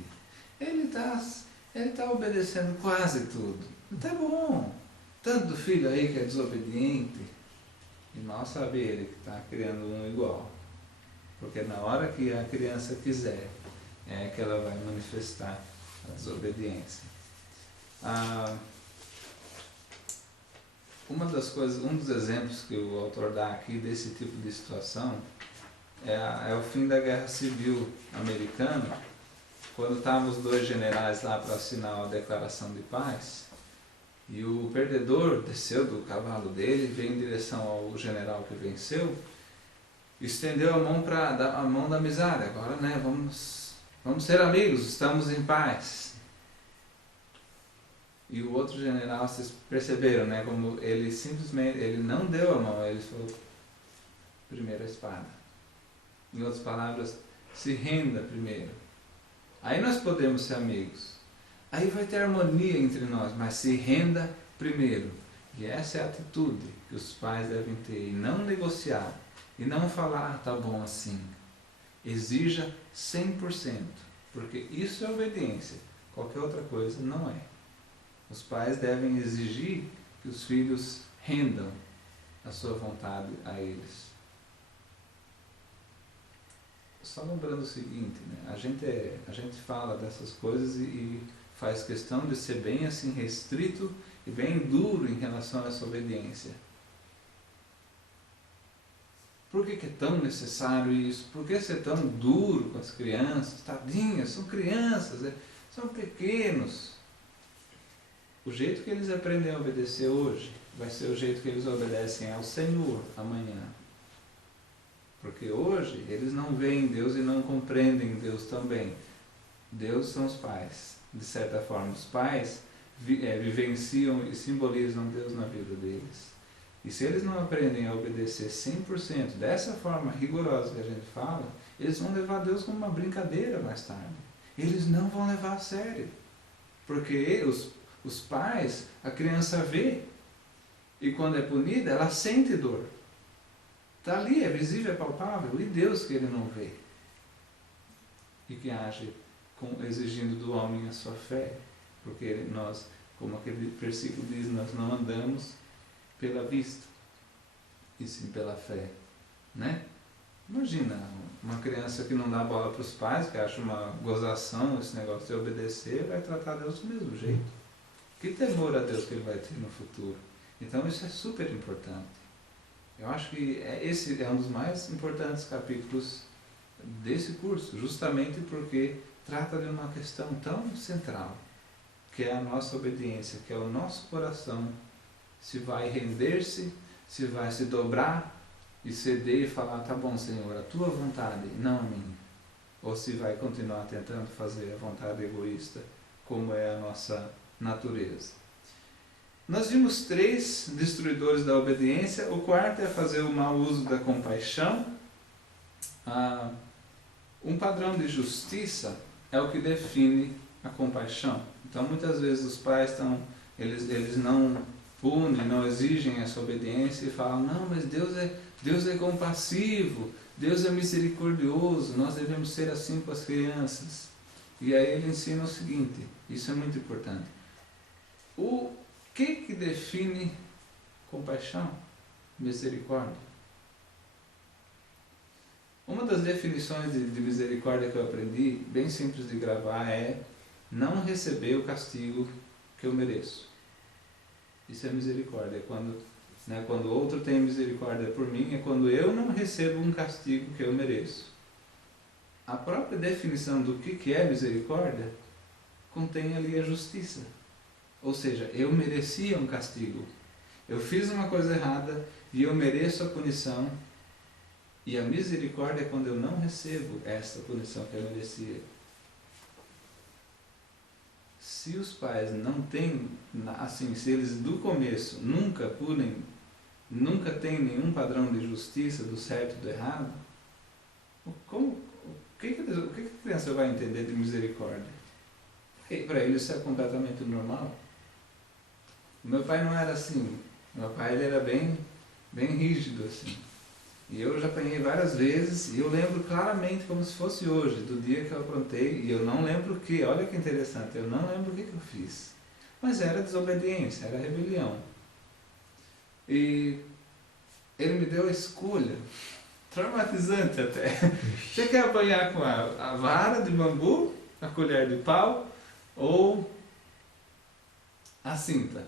Ele tá obedecendo quase tudo. Tá bom. Tanto filho aí que é desobediente, e mal sabe ele que está criando um igual. Porque na hora que a criança quiser, é que ela vai manifestar a desobediência. Um dos exemplos que o autor dá aqui desse tipo de situação é o fim da Guerra Civil Americana, quando estavam os dois generais lá para assinar a declaração de paz, e o perdedor desceu do cavalo dele, veio em direção ao general que venceu, estendeu a mão para dar a mão da amizade. Agora, né, vamos ser amigos, estamos em paz. E o outro general, vocês perceberam, né, como ele simplesmente, ele não deu a mão, ele falou, primeiro a espada. Em outras palavras, se renda primeiro. Aí nós podemos ser amigos. Aí vai ter harmonia entre nós, mas se renda primeiro. E essa é a atitude que os pais devem ter, e não negociar, e não falar, tá bom assim. Exija 100%, porque isso é obediência, qualquer outra coisa não é. Os pais devem exigir que os filhos rendam a sua vontade a eles. Só lembrando o seguinte, né? A gente fala dessas coisas e faz questão de ser bem assim restrito e bem duro em relação a essa obediência. Por que é tão necessário isso? Por que ser tão duro com as crianças? Tadinhas, são crianças, são pequenos. O jeito que eles aprendem a obedecer hoje vai ser o jeito que eles obedecem ao Senhor amanhã. Porque hoje eles não veem Deus e não compreendem Deus também. Deus são os pais. De certa forma, os pais vivenciam e simbolizam Deus na vida deles. E se eles não aprendem a obedecer 100% dessa forma rigorosa que a gente fala, eles vão levar Deus como uma brincadeira mais tarde. Eles não vão levar a sério. Porque os pais, a criança vê, e quando é punida, ela sente dor. Está ali, é visível, é palpável, e Deus que ele não vê. E que age exigindo do homem a sua fé. Porque nós, como aquele versículo diz, nós não andamos pela vista, e sim pela fé, né? Imagina, uma criança que não dá bola para os pais, que acha uma gozação esse negócio de obedecer, vai tratar Deus do mesmo jeito. Que temor a Deus que ele vai ter no futuro? Então isso é super importante. Eu acho que esse é um dos mais importantes capítulos desse curso, justamente porque trata de uma questão tão central, que é a nossa obediência, que é o nosso coração, se vai render-se, se vai se dobrar e ceder e falar, tá bom, Senhor, a tua vontade, não a minha. Ou se vai continuar tentando fazer a vontade egoísta, como é a nossa natureza. Nós vimos 3 destruidores da obediência. O quarto é fazer o mau uso da compaixão. Um padrão de justiça é o que define a compaixão. Então, muitas vezes os pais eles não punem, não exigem essa obediência e falam, não, mas Deus é compassivo, Deus é misericordioso, nós devemos ser assim com as crianças. E aí ele ensina o seguinte, isso é muito importante. O que define compaixão? Misericórdia. Uma das definições de misericórdia que eu aprendi, bem simples de gravar, é não receber o castigo que eu mereço. Isso é misericórdia. Quando o outro tem misericórdia por mim, é quando eu não recebo um castigo que eu mereço. A própria definição do que é misericórdia contém ali a justiça. Ou seja, eu merecia um castigo. Eu fiz uma coisa errada e eu mereço a punição. E a misericórdia é quando eu não recebo essa punição que eu merecia. Se os pais não têm, assim, se eles do começo nunca punem, nunca têm nenhum padrão de justiça do certo e do errado, o que a criança vai entender de misericórdia? Para ele isso é completamente normal. O meu pai não era assim. Meu pai ele era bem rígido assim. E eu já apanhei várias vezes, e eu lembro claramente como se fosse hoje, do dia que eu aprontei, e eu não lembro o que, olha que interessante, eu não lembro o que eu fiz. Mas era desobediência, era rebelião. E ele me deu a escolha, traumatizante até. Você quer apanhar com a vara de bambu, a colher de pau, ou a cinta?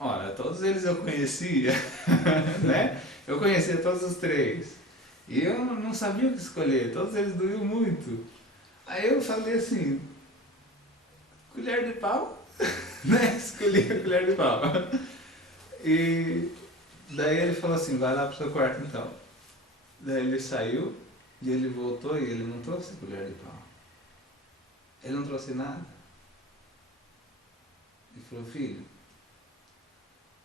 Ora, todos eles eu conhecia, né? Eu conhecia todos os 3. E eu não sabia o que escolher, todos eles doíam muito. Aí eu falei assim, colher de pau, né? Escolhi a colher de pau. E daí ele falou assim, vai lá pro seu quarto então. Daí ele saiu e ele voltou e ele não trouxe a colher de pau. Ele não trouxe nada. Ele falou, filho,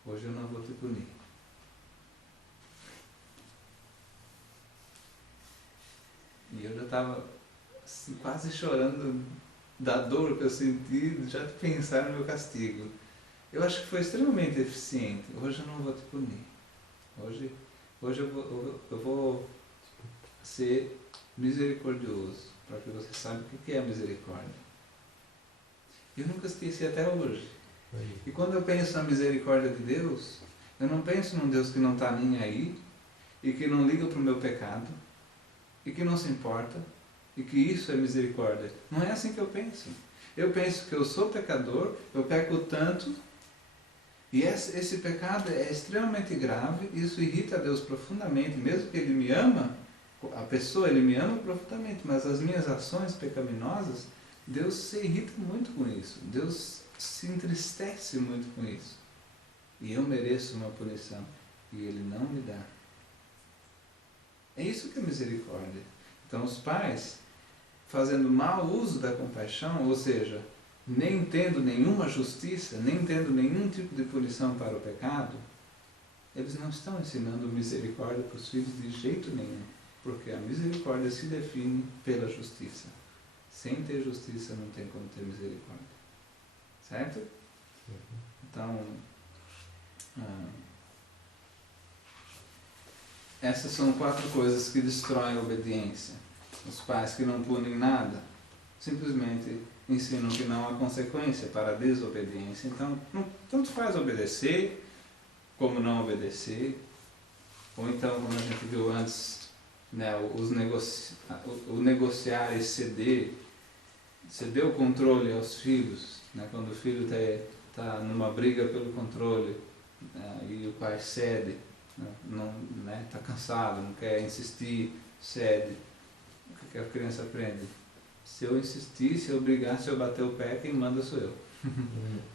hoje eu não vou te punir. E eu já estava assim, quase chorando da dor que eu senti já de pensar no meu castigo. eu acho que foi extremamente eficiente. Hoje eu não vou te punir. Hoje eu vou ser misericordioso, para que você saiba o que é misericórdia. Eu nunca esqueci até hoje. E quando eu penso na misericórdia de Deus, eu não penso num Deus que não está nem aí, e que não liga para o meu pecado, e que não se importa, e que isso é misericórdia. Não é assim que eu penso. Eu penso que eu sou pecador, eu peco tanto, e esse pecado é extremamente grave, e isso irrita a Deus profundamente, mesmo que Ele me ama, a pessoa, Ele me ama profundamente, mas as minhas ações pecaminosas, Deus se irrita muito com isso, Deus se entristece muito com isso. E eu mereço uma punição, e Ele não me dá. É isso que é misericórdia. Então os pais, fazendo mau uso da compaixão, ou seja, nem tendo nenhuma justiça, nem tendo nenhum tipo de punição para o pecado, eles não estão ensinando misericórdia para os filhos de jeito nenhum, porque a misericórdia se define pela justiça. Sem ter justiça não tem como ter misericórdia. Certo? Então, essas são 4 coisas que destroem a obediência. Os pais que não punem nada, simplesmente ensinam que não há consequência para a desobediência. Então, tanto faz obedecer, como não obedecer. Ou então, como a gente viu antes, né, o negociar e ceder o controle aos filhos, né, quando o filho está numa briga pelo controle, e o pai cede, né, está cansado, não quer insistir, cede. O que a criança aprende? Se eu insistir, se eu brigar, se eu bater o pé, quem manda sou eu.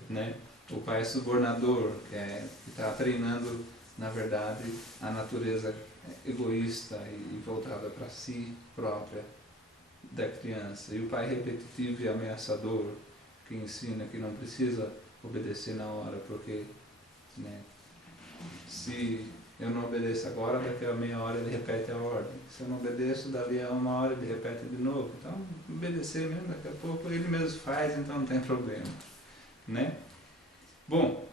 Né? O pai é subornador, que está treinando, na verdade, a natureza egoísta e voltada para si própria da criança. E o pai repetitivo e ameaçador, que ensina que não precisa obedecer na hora, porque, né, se eu não obedeço agora, daqui a meia hora ele repete a ordem. Se eu não obedeço, dali a 1 hora ele repete de novo. Então, obedecer mesmo, daqui a pouco ele mesmo faz, então não tem problema. Né? Bom,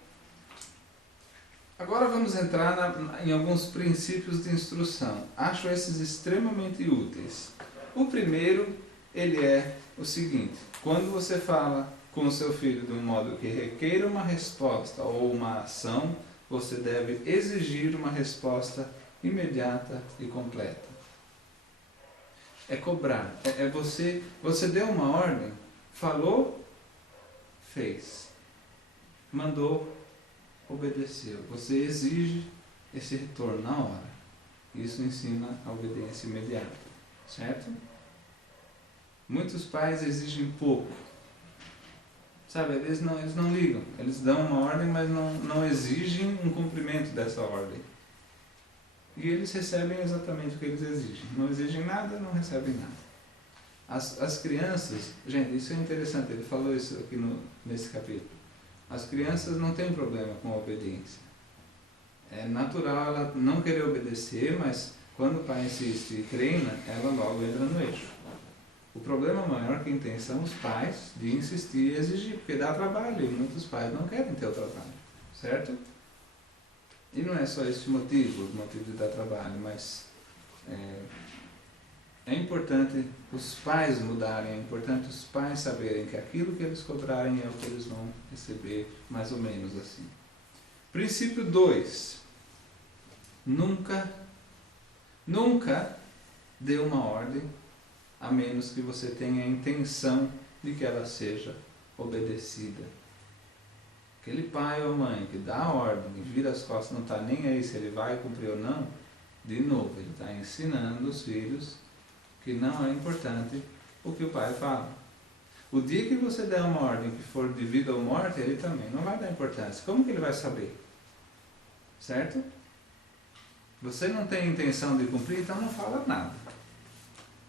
agora vamos entrar em alguns princípios de instrução. Acho esses extremamente úteis. O primeiro, ele é o seguinte: quando você fala com o seu filho de um modo que requeira uma resposta ou uma ação, você deve exigir uma resposta imediata e completa. É cobrar. Você deu uma ordem, falou, fez. Mandou, obedeceu. Você exige esse retorno na hora. Isso ensina a obediência imediata. Certo? Muitos pais exigem pouco. Sabe, eles não ligam. Eles dão uma ordem, mas não exigem um cumprimento dessa ordem. E eles recebem exatamente o que eles exigem. Não exigem nada, não recebem nada. As crianças, gente, isso é interessante, ele falou isso aqui nesse capítulo. As crianças não têm problema com a obediência. É natural ela não querer obedecer, mas quando o pai insiste e treina, ela logo entra no eixo. O problema maior que tem são os pais de insistir e exigir, porque dá trabalho e muitos pais não querem ter o trabalho, certo? E não é só esse motivo, o motivo de dar trabalho, mas é importante os pais mudarem, é importante os pais saberem que aquilo que eles cobrarem é o que eles vão receber, mais ou menos assim. Princípio 2. Nunca dê uma ordem a menos que você tenha a intenção de que ela seja obedecida. Aquele pai ou mãe que dá a ordem e vira as costas, não está nem aí se ele vai cumprir ou não, de novo, ele está ensinando os filhos que não é importante o que o pai fala. O dia que você der uma ordem que for de vida ou morte, ele também não vai dar importância. Como que ele vai saber? Certo? Você não tem intenção de cumprir, então não fala nada.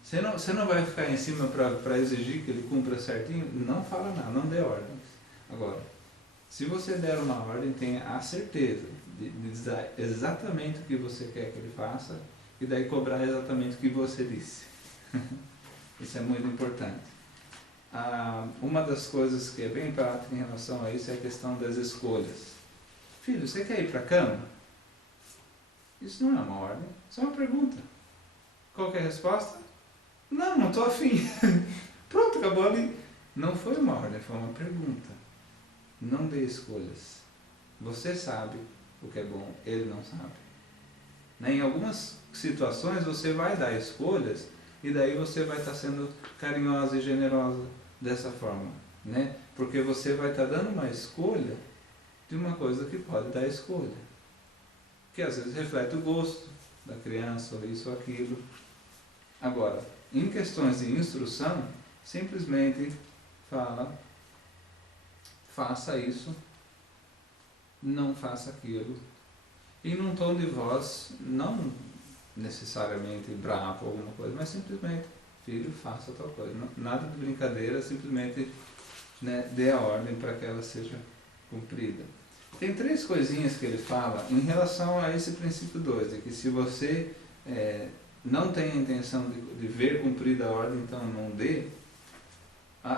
Você não vai ficar em cima para exigir que ele cumpra certinho? Não fala nada, não dê ordens. Agora, se você der uma ordem, tenha a certeza de dizer exatamente o que você quer que ele faça e daí cobrar exatamente o que você disse. Isso é muito importante. uma das coisas que é bem prática em relação a isso é a questão das escolhas. Filho, você quer ir para a cama? Isso não é uma ordem, isso é uma pergunta. Qual que é a resposta? Não estou afim. Pronto, acabou ali. Não foi uma ordem, foi uma pergunta. Não dê escolhas. Você sabe o que é bom, ele não sabe. Né? Em algumas situações você vai dar escolhas e daí você vai estar sendo carinhosa e generosa dessa forma. Né? Porque você vai estar dando uma escolha de uma coisa que pode dar escolha. Que às vezes reflete o gosto da criança, ou isso ou aquilo. Agora, em questões de instrução, simplesmente fala, faça isso, não faça aquilo. E num tom de voz, não necessariamente bravo ou alguma coisa, mas simplesmente, filho, faça tal coisa. Nada de brincadeira, simplesmente, né, dê a ordem para que ela seja cumprida. Tem 3 coisinhas que ele fala em relação a esse princípio 2, de que se você não tem a intenção de ver cumprida a ordem, então não dê.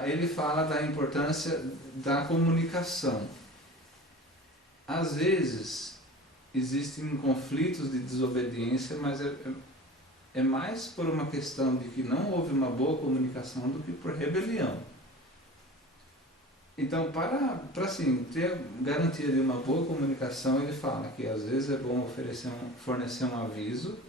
Ele fala da importância da comunicação. Às vezes existem conflitos de desobediência, mas é mais por uma questão de que não houve uma boa comunicação do que por rebelião. Então, para assim, ter garantia de uma boa comunicação, ele fala que às vezes é bom fornecer um aviso,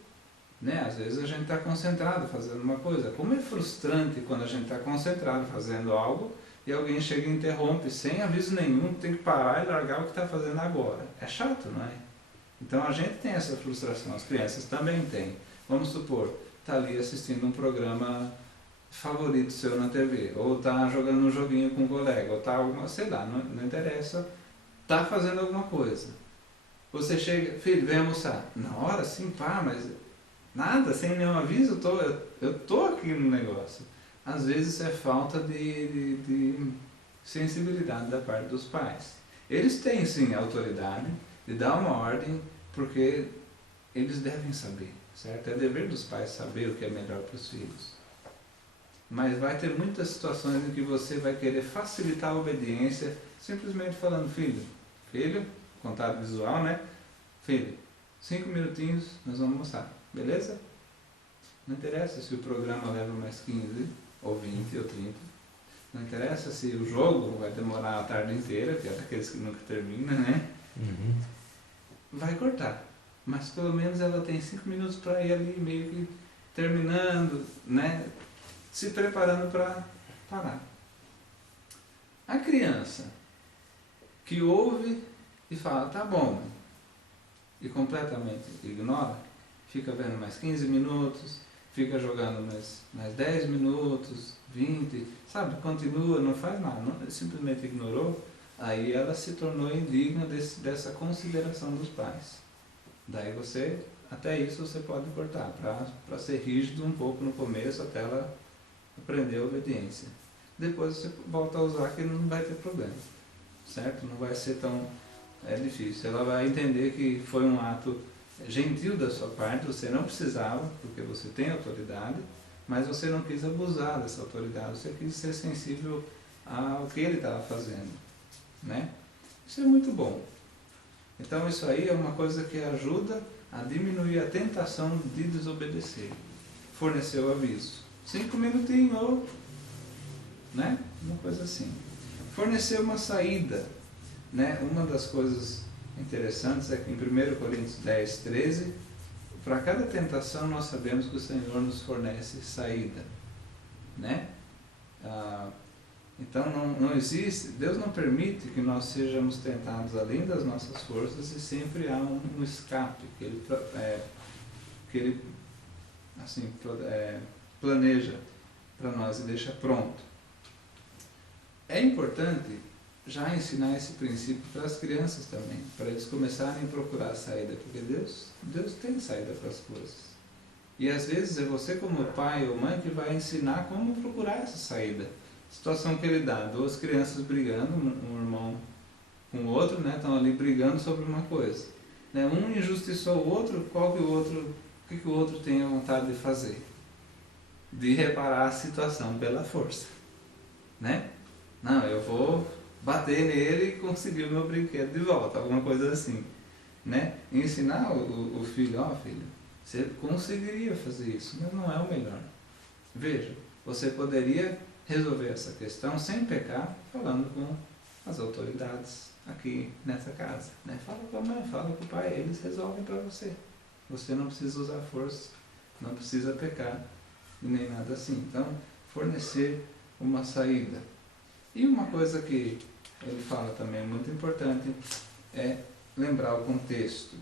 né? Às vezes a gente está concentrado fazendo uma coisa. Como é frustrante quando a gente está concentrado fazendo algo e alguém chega e interrompe sem aviso nenhum, tem que parar e largar o que está fazendo agora. É chato, não é? Então a gente tem essa frustração, as crianças também têm. Vamos supor, está ali assistindo um programa favorito seu na TV, ou está jogando um joguinho com um colega, ou está alguma, sei lá, não interessa, está fazendo alguma coisa. Você chega, filho, vem almoçar. Na hora, sim, pá, mas nada, sem nenhum aviso, eu tô aqui no negócio. Às vezes é falta de sensibilidade da parte dos pais. Eles têm sim a autoridade de dar uma ordem, porque eles devem saber, certo? É dever dos pais saber o que é melhor para os filhos. Mas vai ter muitas situações em que você vai querer facilitar a obediência, simplesmente falando, filho, contato visual, né? Filho, 5 minutinhos, nós vamos almoçar, beleza? Não interessa se o programa leva mais 15, ou 20, ou 30. Não interessa se o jogo vai demorar a tarde inteira, que é daqueles que nunca termina, né? Uhum. Vai cortar. Mas pelo menos ela tem 5 minutos para ir ali meio que terminando, né? Se preparando para parar. A criança que ouve e fala, tá bom, e completamente ignora, fica vendo mais 15 minutos, fica jogando mais 10 minutos, 20, sabe, continua, não faz nada, simplesmente ignorou, aí ela se tornou indigna dessa consideração dos pais. Daí até isso você pode cortar, para ser rígido um pouco no começo, até ela aprender a obediência. Depois você volta a usar que não vai ter problema, certo? Não vai ser tão difícil. Ela vai entender que foi um ato gentil da sua parte, você não precisava, porque você tem autoridade, mas você não quis abusar dessa autoridade, você quis ser sensível ao que ele estava fazendo, né? Isso é muito bom. Então isso aí é uma coisa que ajuda a diminuir a tentação de desobedecer. Fornecer o aviso. 5 minutinhos, né? Uma coisa assim. Fornecer uma saída, né? Uma das coisas interessantes é que em 1 Coríntios 10, 13, para cada tentação nós sabemos que o Senhor nos fornece saída, né? Então não existe, Deus não permite que nós sejamos tentados além das nossas forças e sempre há um escape que Ele assim, planeja para nós e deixa pronto. É importante já ensinar esse princípio para as crianças também, para eles começarem a procurar a saída, porque Deus tem saída para as coisas. E às vezes é você como pai ou mãe que vai ensinar como procurar essa saída. Situação que ele dá, 2 crianças brigando, um irmão com o outro, né, estão ali brigando sobre uma coisa. Né, um injustiçou o outro, o que o outro tem a vontade de fazer? De reparar a situação pela força. né? Não, eu vou bater nele e conseguir o meu brinquedo de volta, alguma coisa assim, né? E ensinar o filho, ó filho, você conseguiria fazer isso, mas não é o melhor. Veja, você poderia resolver essa questão sem pecar, falando com as autoridades aqui nessa casa, né? Fala com a mãe, fala com o pai, eles resolvem para você. Você não precisa usar força, não precisa pecar, e nem nada assim. Então, fornecer uma saída. E uma coisa que ele fala também muito importante é lembrar o contexto.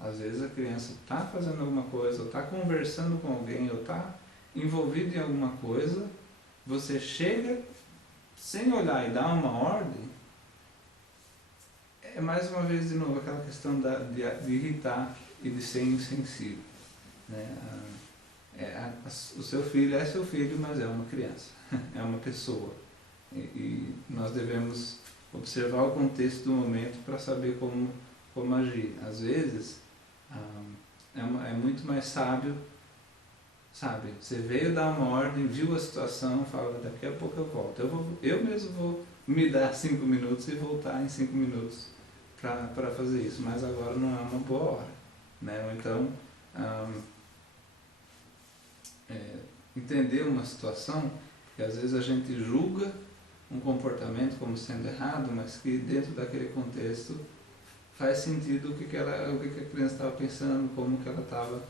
Às vezes a criança está fazendo alguma coisa, ou está conversando com alguém, ou está envolvido em alguma coisa, você chega sem olhar e dá uma ordem, é mais uma vez de novo aquela questão de irritar e de ser insensível, né? O seu filho é seu filho, mas é uma criança, é uma pessoa. E nós devemos observar o contexto do momento para saber como agir. Às vezes, é muito mais sábio, sabe? Você veio dar uma ordem, viu a situação, fala, daqui a pouco eu volto. Eu mesmo vou me dar 5 minutos e voltar em 5 minutos para fazer isso, mas agora não é uma boa hora, né? Ou então, entender uma situação que às vezes a gente julga um comportamento como sendo errado, mas que dentro daquele contexto faz sentido o que a criança estava pensando, como que ela estava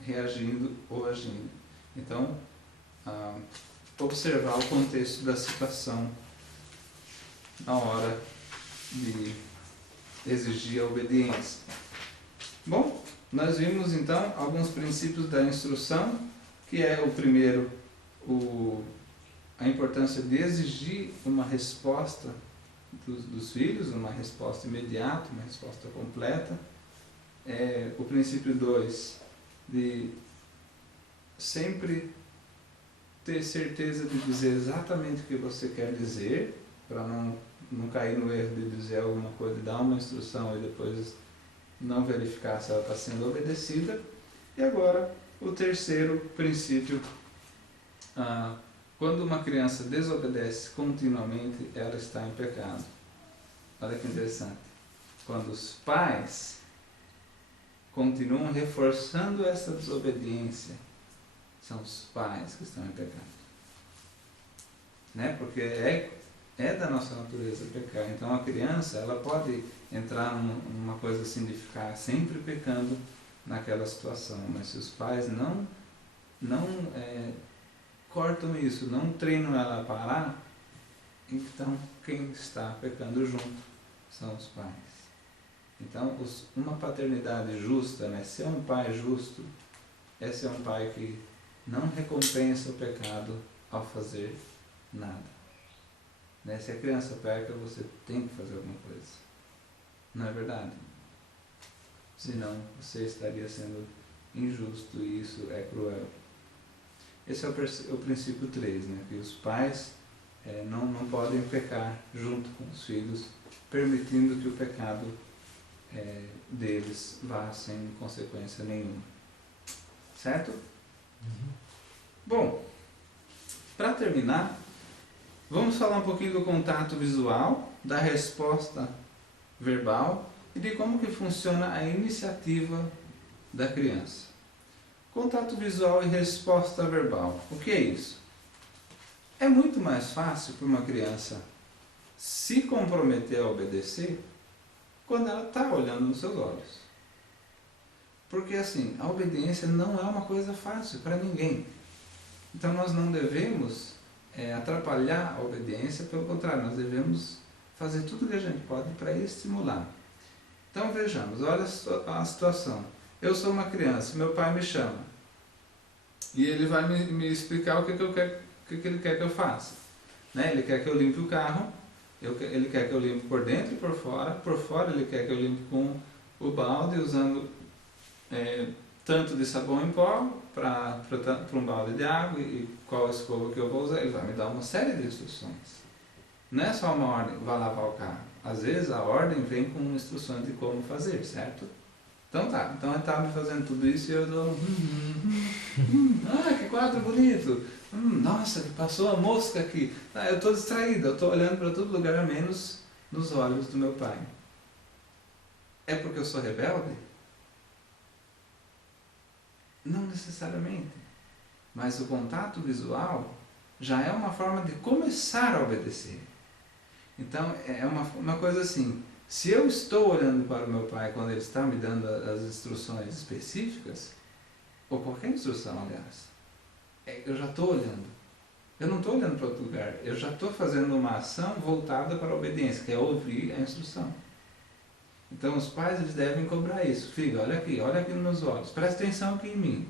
reagindo ou agindo. Então, observar o contexto da situação na hora de exigir a obediência. Bom, nós vimos então alguns princípios da instrução, que é o primeiro, a importância de exigir uma resposta dos filhos, uma resposta imediata, uma resposta completa. O princípio 2, de sempre ter certeza de dizer exatamente o que você quer dizer, para não cair no erro de dizer alguma coisa, de dar uma instrução e depois não verificar se ela está sendo obedecida. E agora, o terceiro princípio, quando uma criança desobedece continuamente, ela está em pecado. Olha que interessante. Quando os pais continuam reforçando essa desobediência, são os pais que estão em pecado. Né? Porque é da nossa natureza pecar. Então a criança, ela pode entrar numa coisa assim de ficar sempre pecando naquela situação, mas se os pais não cortam isso, não treinam ela a parar, então quem está pecando junto são os pais. Então, uma paternidade justa, né? Ser um pai justo é ser um pai que não recompensa o pecado ao fazer nada. Né? Se a criança peca, você tem que fazer alguma coisa. Não é verdade? Senão, você estaria sendo injusto e isso é cruel. Esse é o princípio 3, né? Que os pais não podem pecar junto com os filhos, permitindo que o pecado deles vá sem consequência nenhuma. Certo? Bom, para terminar, vamos falar um pouquinho do contato visual, da resposta verbal e de como que funciona a iniciativa da criança. Contato visual e resposta verbal. O que é isso? É muito mais fácil para uma criança se comprometer a obedecer quando ela está olhando nos seus olhos. Porque assim, a obediência não é uma coisa fácil para ninguém. Então nós não devemos atrapalhar a obediência, pelo contrário, nós devemos fazer tudo o que a gente pode para estimular. Então vejamos, olha a situação. Eu sou uma criança, meu pai me chama e ele vai me explicar o que ele quer que eu faça. Né? Ele quer que eu limpe o carro, ele quer que eu limpe por dentro e por fora ele quer que eu limpe com o balde, usando tanto de sabão em pó para um balde de água e qual a escova que eu vou usar. Ele vai me dar uma série de instruções. Não é só uma ordem, vá lavar o carro. Às vezes a ordem vem com instruções de como fazer, certo? Então tá, então ele estava fazendo tudo isso e eu dou. Que quadro bonito! Nossa, que passou a mosca aqui! Eu estou distraído, eu estou olhando para todo lugar menos nos olhos do meu pai. É porque eu sou rebelde? Não necessariamente. Mas o contato visual já é uma forma de começar a obedecer. Então é uma coisa assim, se eu estou olhando para o meu pai quando ele está me dando as instruções específicas, ou qualquer instrução, aliás, eu já estou olhando. Eu não estou olhando para outro lugar, eu já estou fazendo uma ação voltada para a obediência, que é ouvir a instrução. Então os pais eles devem cobrar isso. Filho, olha aqui nos meus olhos, presta atenção aqui em mim.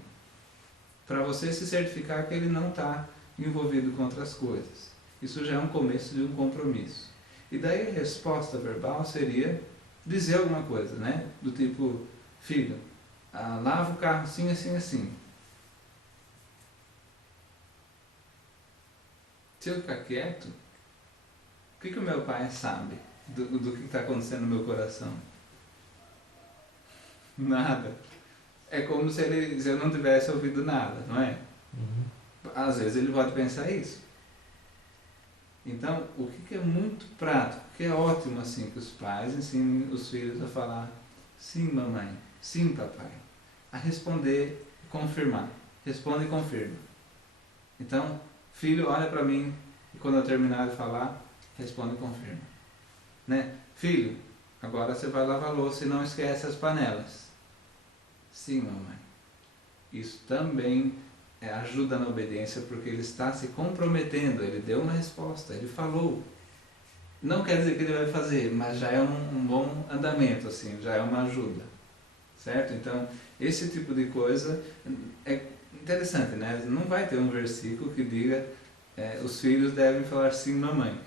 Para você se certificar que ele não está envolvido com outras coisas. Isso já é um começo de um compromisso. E daí a resposta verbal seria dizer alguma coisa, né? Do tipo, filho, lava o carro assim, assim, assim. Se eu ficar quieto, o que o meu pai sabe do que está acontecendo no meu coração? Nada. É como se eu não tivesse ouvido nada, não é? Às vezes ele pode pensar isso. Então, o que é muito prático, que é ótimo assim, que os pais ensinem os filhos a falar sim, mamãe, sim, papai. A responder e confirmar. Responde e confirma. Então, filho, olha para mim e quando eu terminar de falar, responde e confirma. Né? Filho, agora você vai lavar a louça e não esquece as panelas. Sim, mamãe. Isso também ajuda na obediência porque ele está se comprometendo, ele deu uma resposta, ele falou. Não quer dizer que ele vai fazer, mas já é um bom andamento, assim, já é uma ajuda. Certo? Então, esse tipo de coisa é interessante, né? Não vai ter um versículo que diga os filhos devem falar sim, mamãe.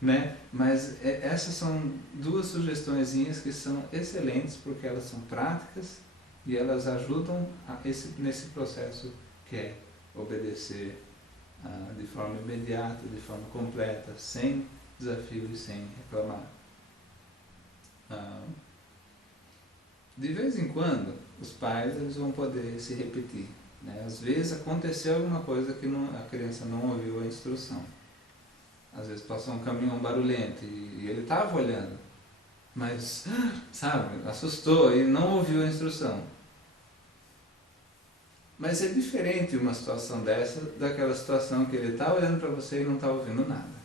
Né? Mas essas são duas sugestõezinhas que são excelentes porque elas são práticas e elas ajudam nesse processo que é obedecer de forma imediata, de forma completa, sem desafio e sem reclamar. De vez em quando, os pais eles vão poder se repetir. Né? Às vezes aconteceu alguma coisa que a criança não ouviu a instrução. Às vezes passou um caminhão barulhento e ele estava olhando, mas, sabe, assustou e não ouviu a instrução. Mas é diferente uma situação dessa daquela situação que ele está olhando para você e não está ouvindo nada.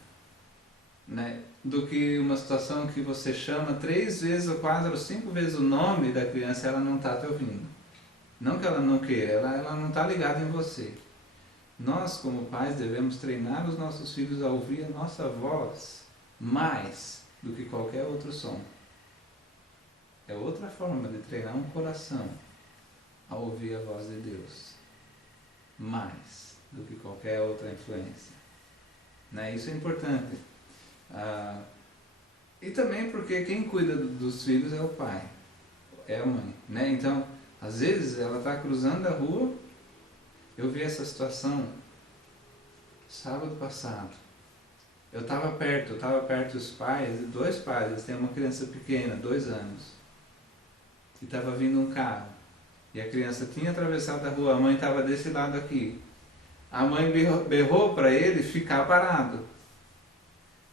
Né? Do que uma situação que você chama 3 vezes ou 4 ou 5 vezes o nome da criança e ela não está te ouvindo. Não que ela não queira, ela não está ligada em você. Nós, como pais, devemos treinar os nossos filhos a ouvir a nossa voz mais do que qualquer outro som. É outra forma de treinar um coração a ouvir a voz de Deus mais do que qualquer outra influência. Né? Isso é importante. E também porque quem cuida dos filhos é o pai, é a mãe. Né? Então, às vezes ela está cruzando a rua. Eu vi essa situação sábado passado. Eu estava perto dos pais, 2 pais, eles têm uma criança pequena, 2 anos. E estava vindo um carro. E a criança tinha atravessado a rua, a mãe estava desse lado aqui. A mãe berrou para ele ficar parado.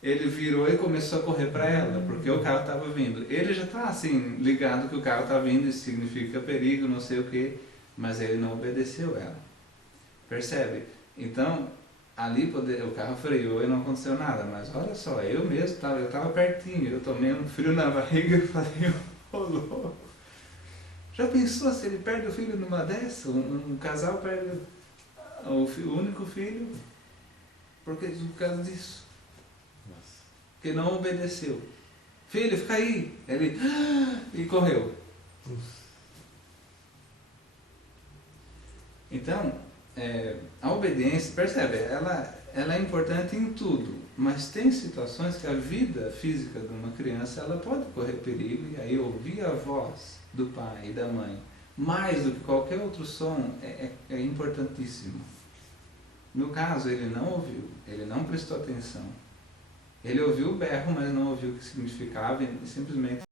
Ele virou e começou a correr para ela, porque o carro estava vindo. Ele já está assim, ligado que o carro está vindo, isso significa perigo, não sei o que, mas ele não obedeceu ela. Percebe? Então, ali o carro freou e não aconteceu nada, mas olha só, eu mesmo estava pertinho, eu tomei um frio na barriga e falei, louco. Já pensou se ele perde o filho numa dessa? Um casal perde o único filho por causa disso. Nossa. Porque não obedeceu. Filho, fica aí. Ele e correu. Então, a obediência, percebe, ela é importante em tudo, mas tem situações que a vida física de uma criança ela pode correr perigo e aí ouvir a voz do pai e da mãe, mais do que qualquer outro som, é importantíssimo. No caso, ele não ouviu, ele não prestou atenção. Ele ouviu o berro, mas não ouviu o que significava e simplesmente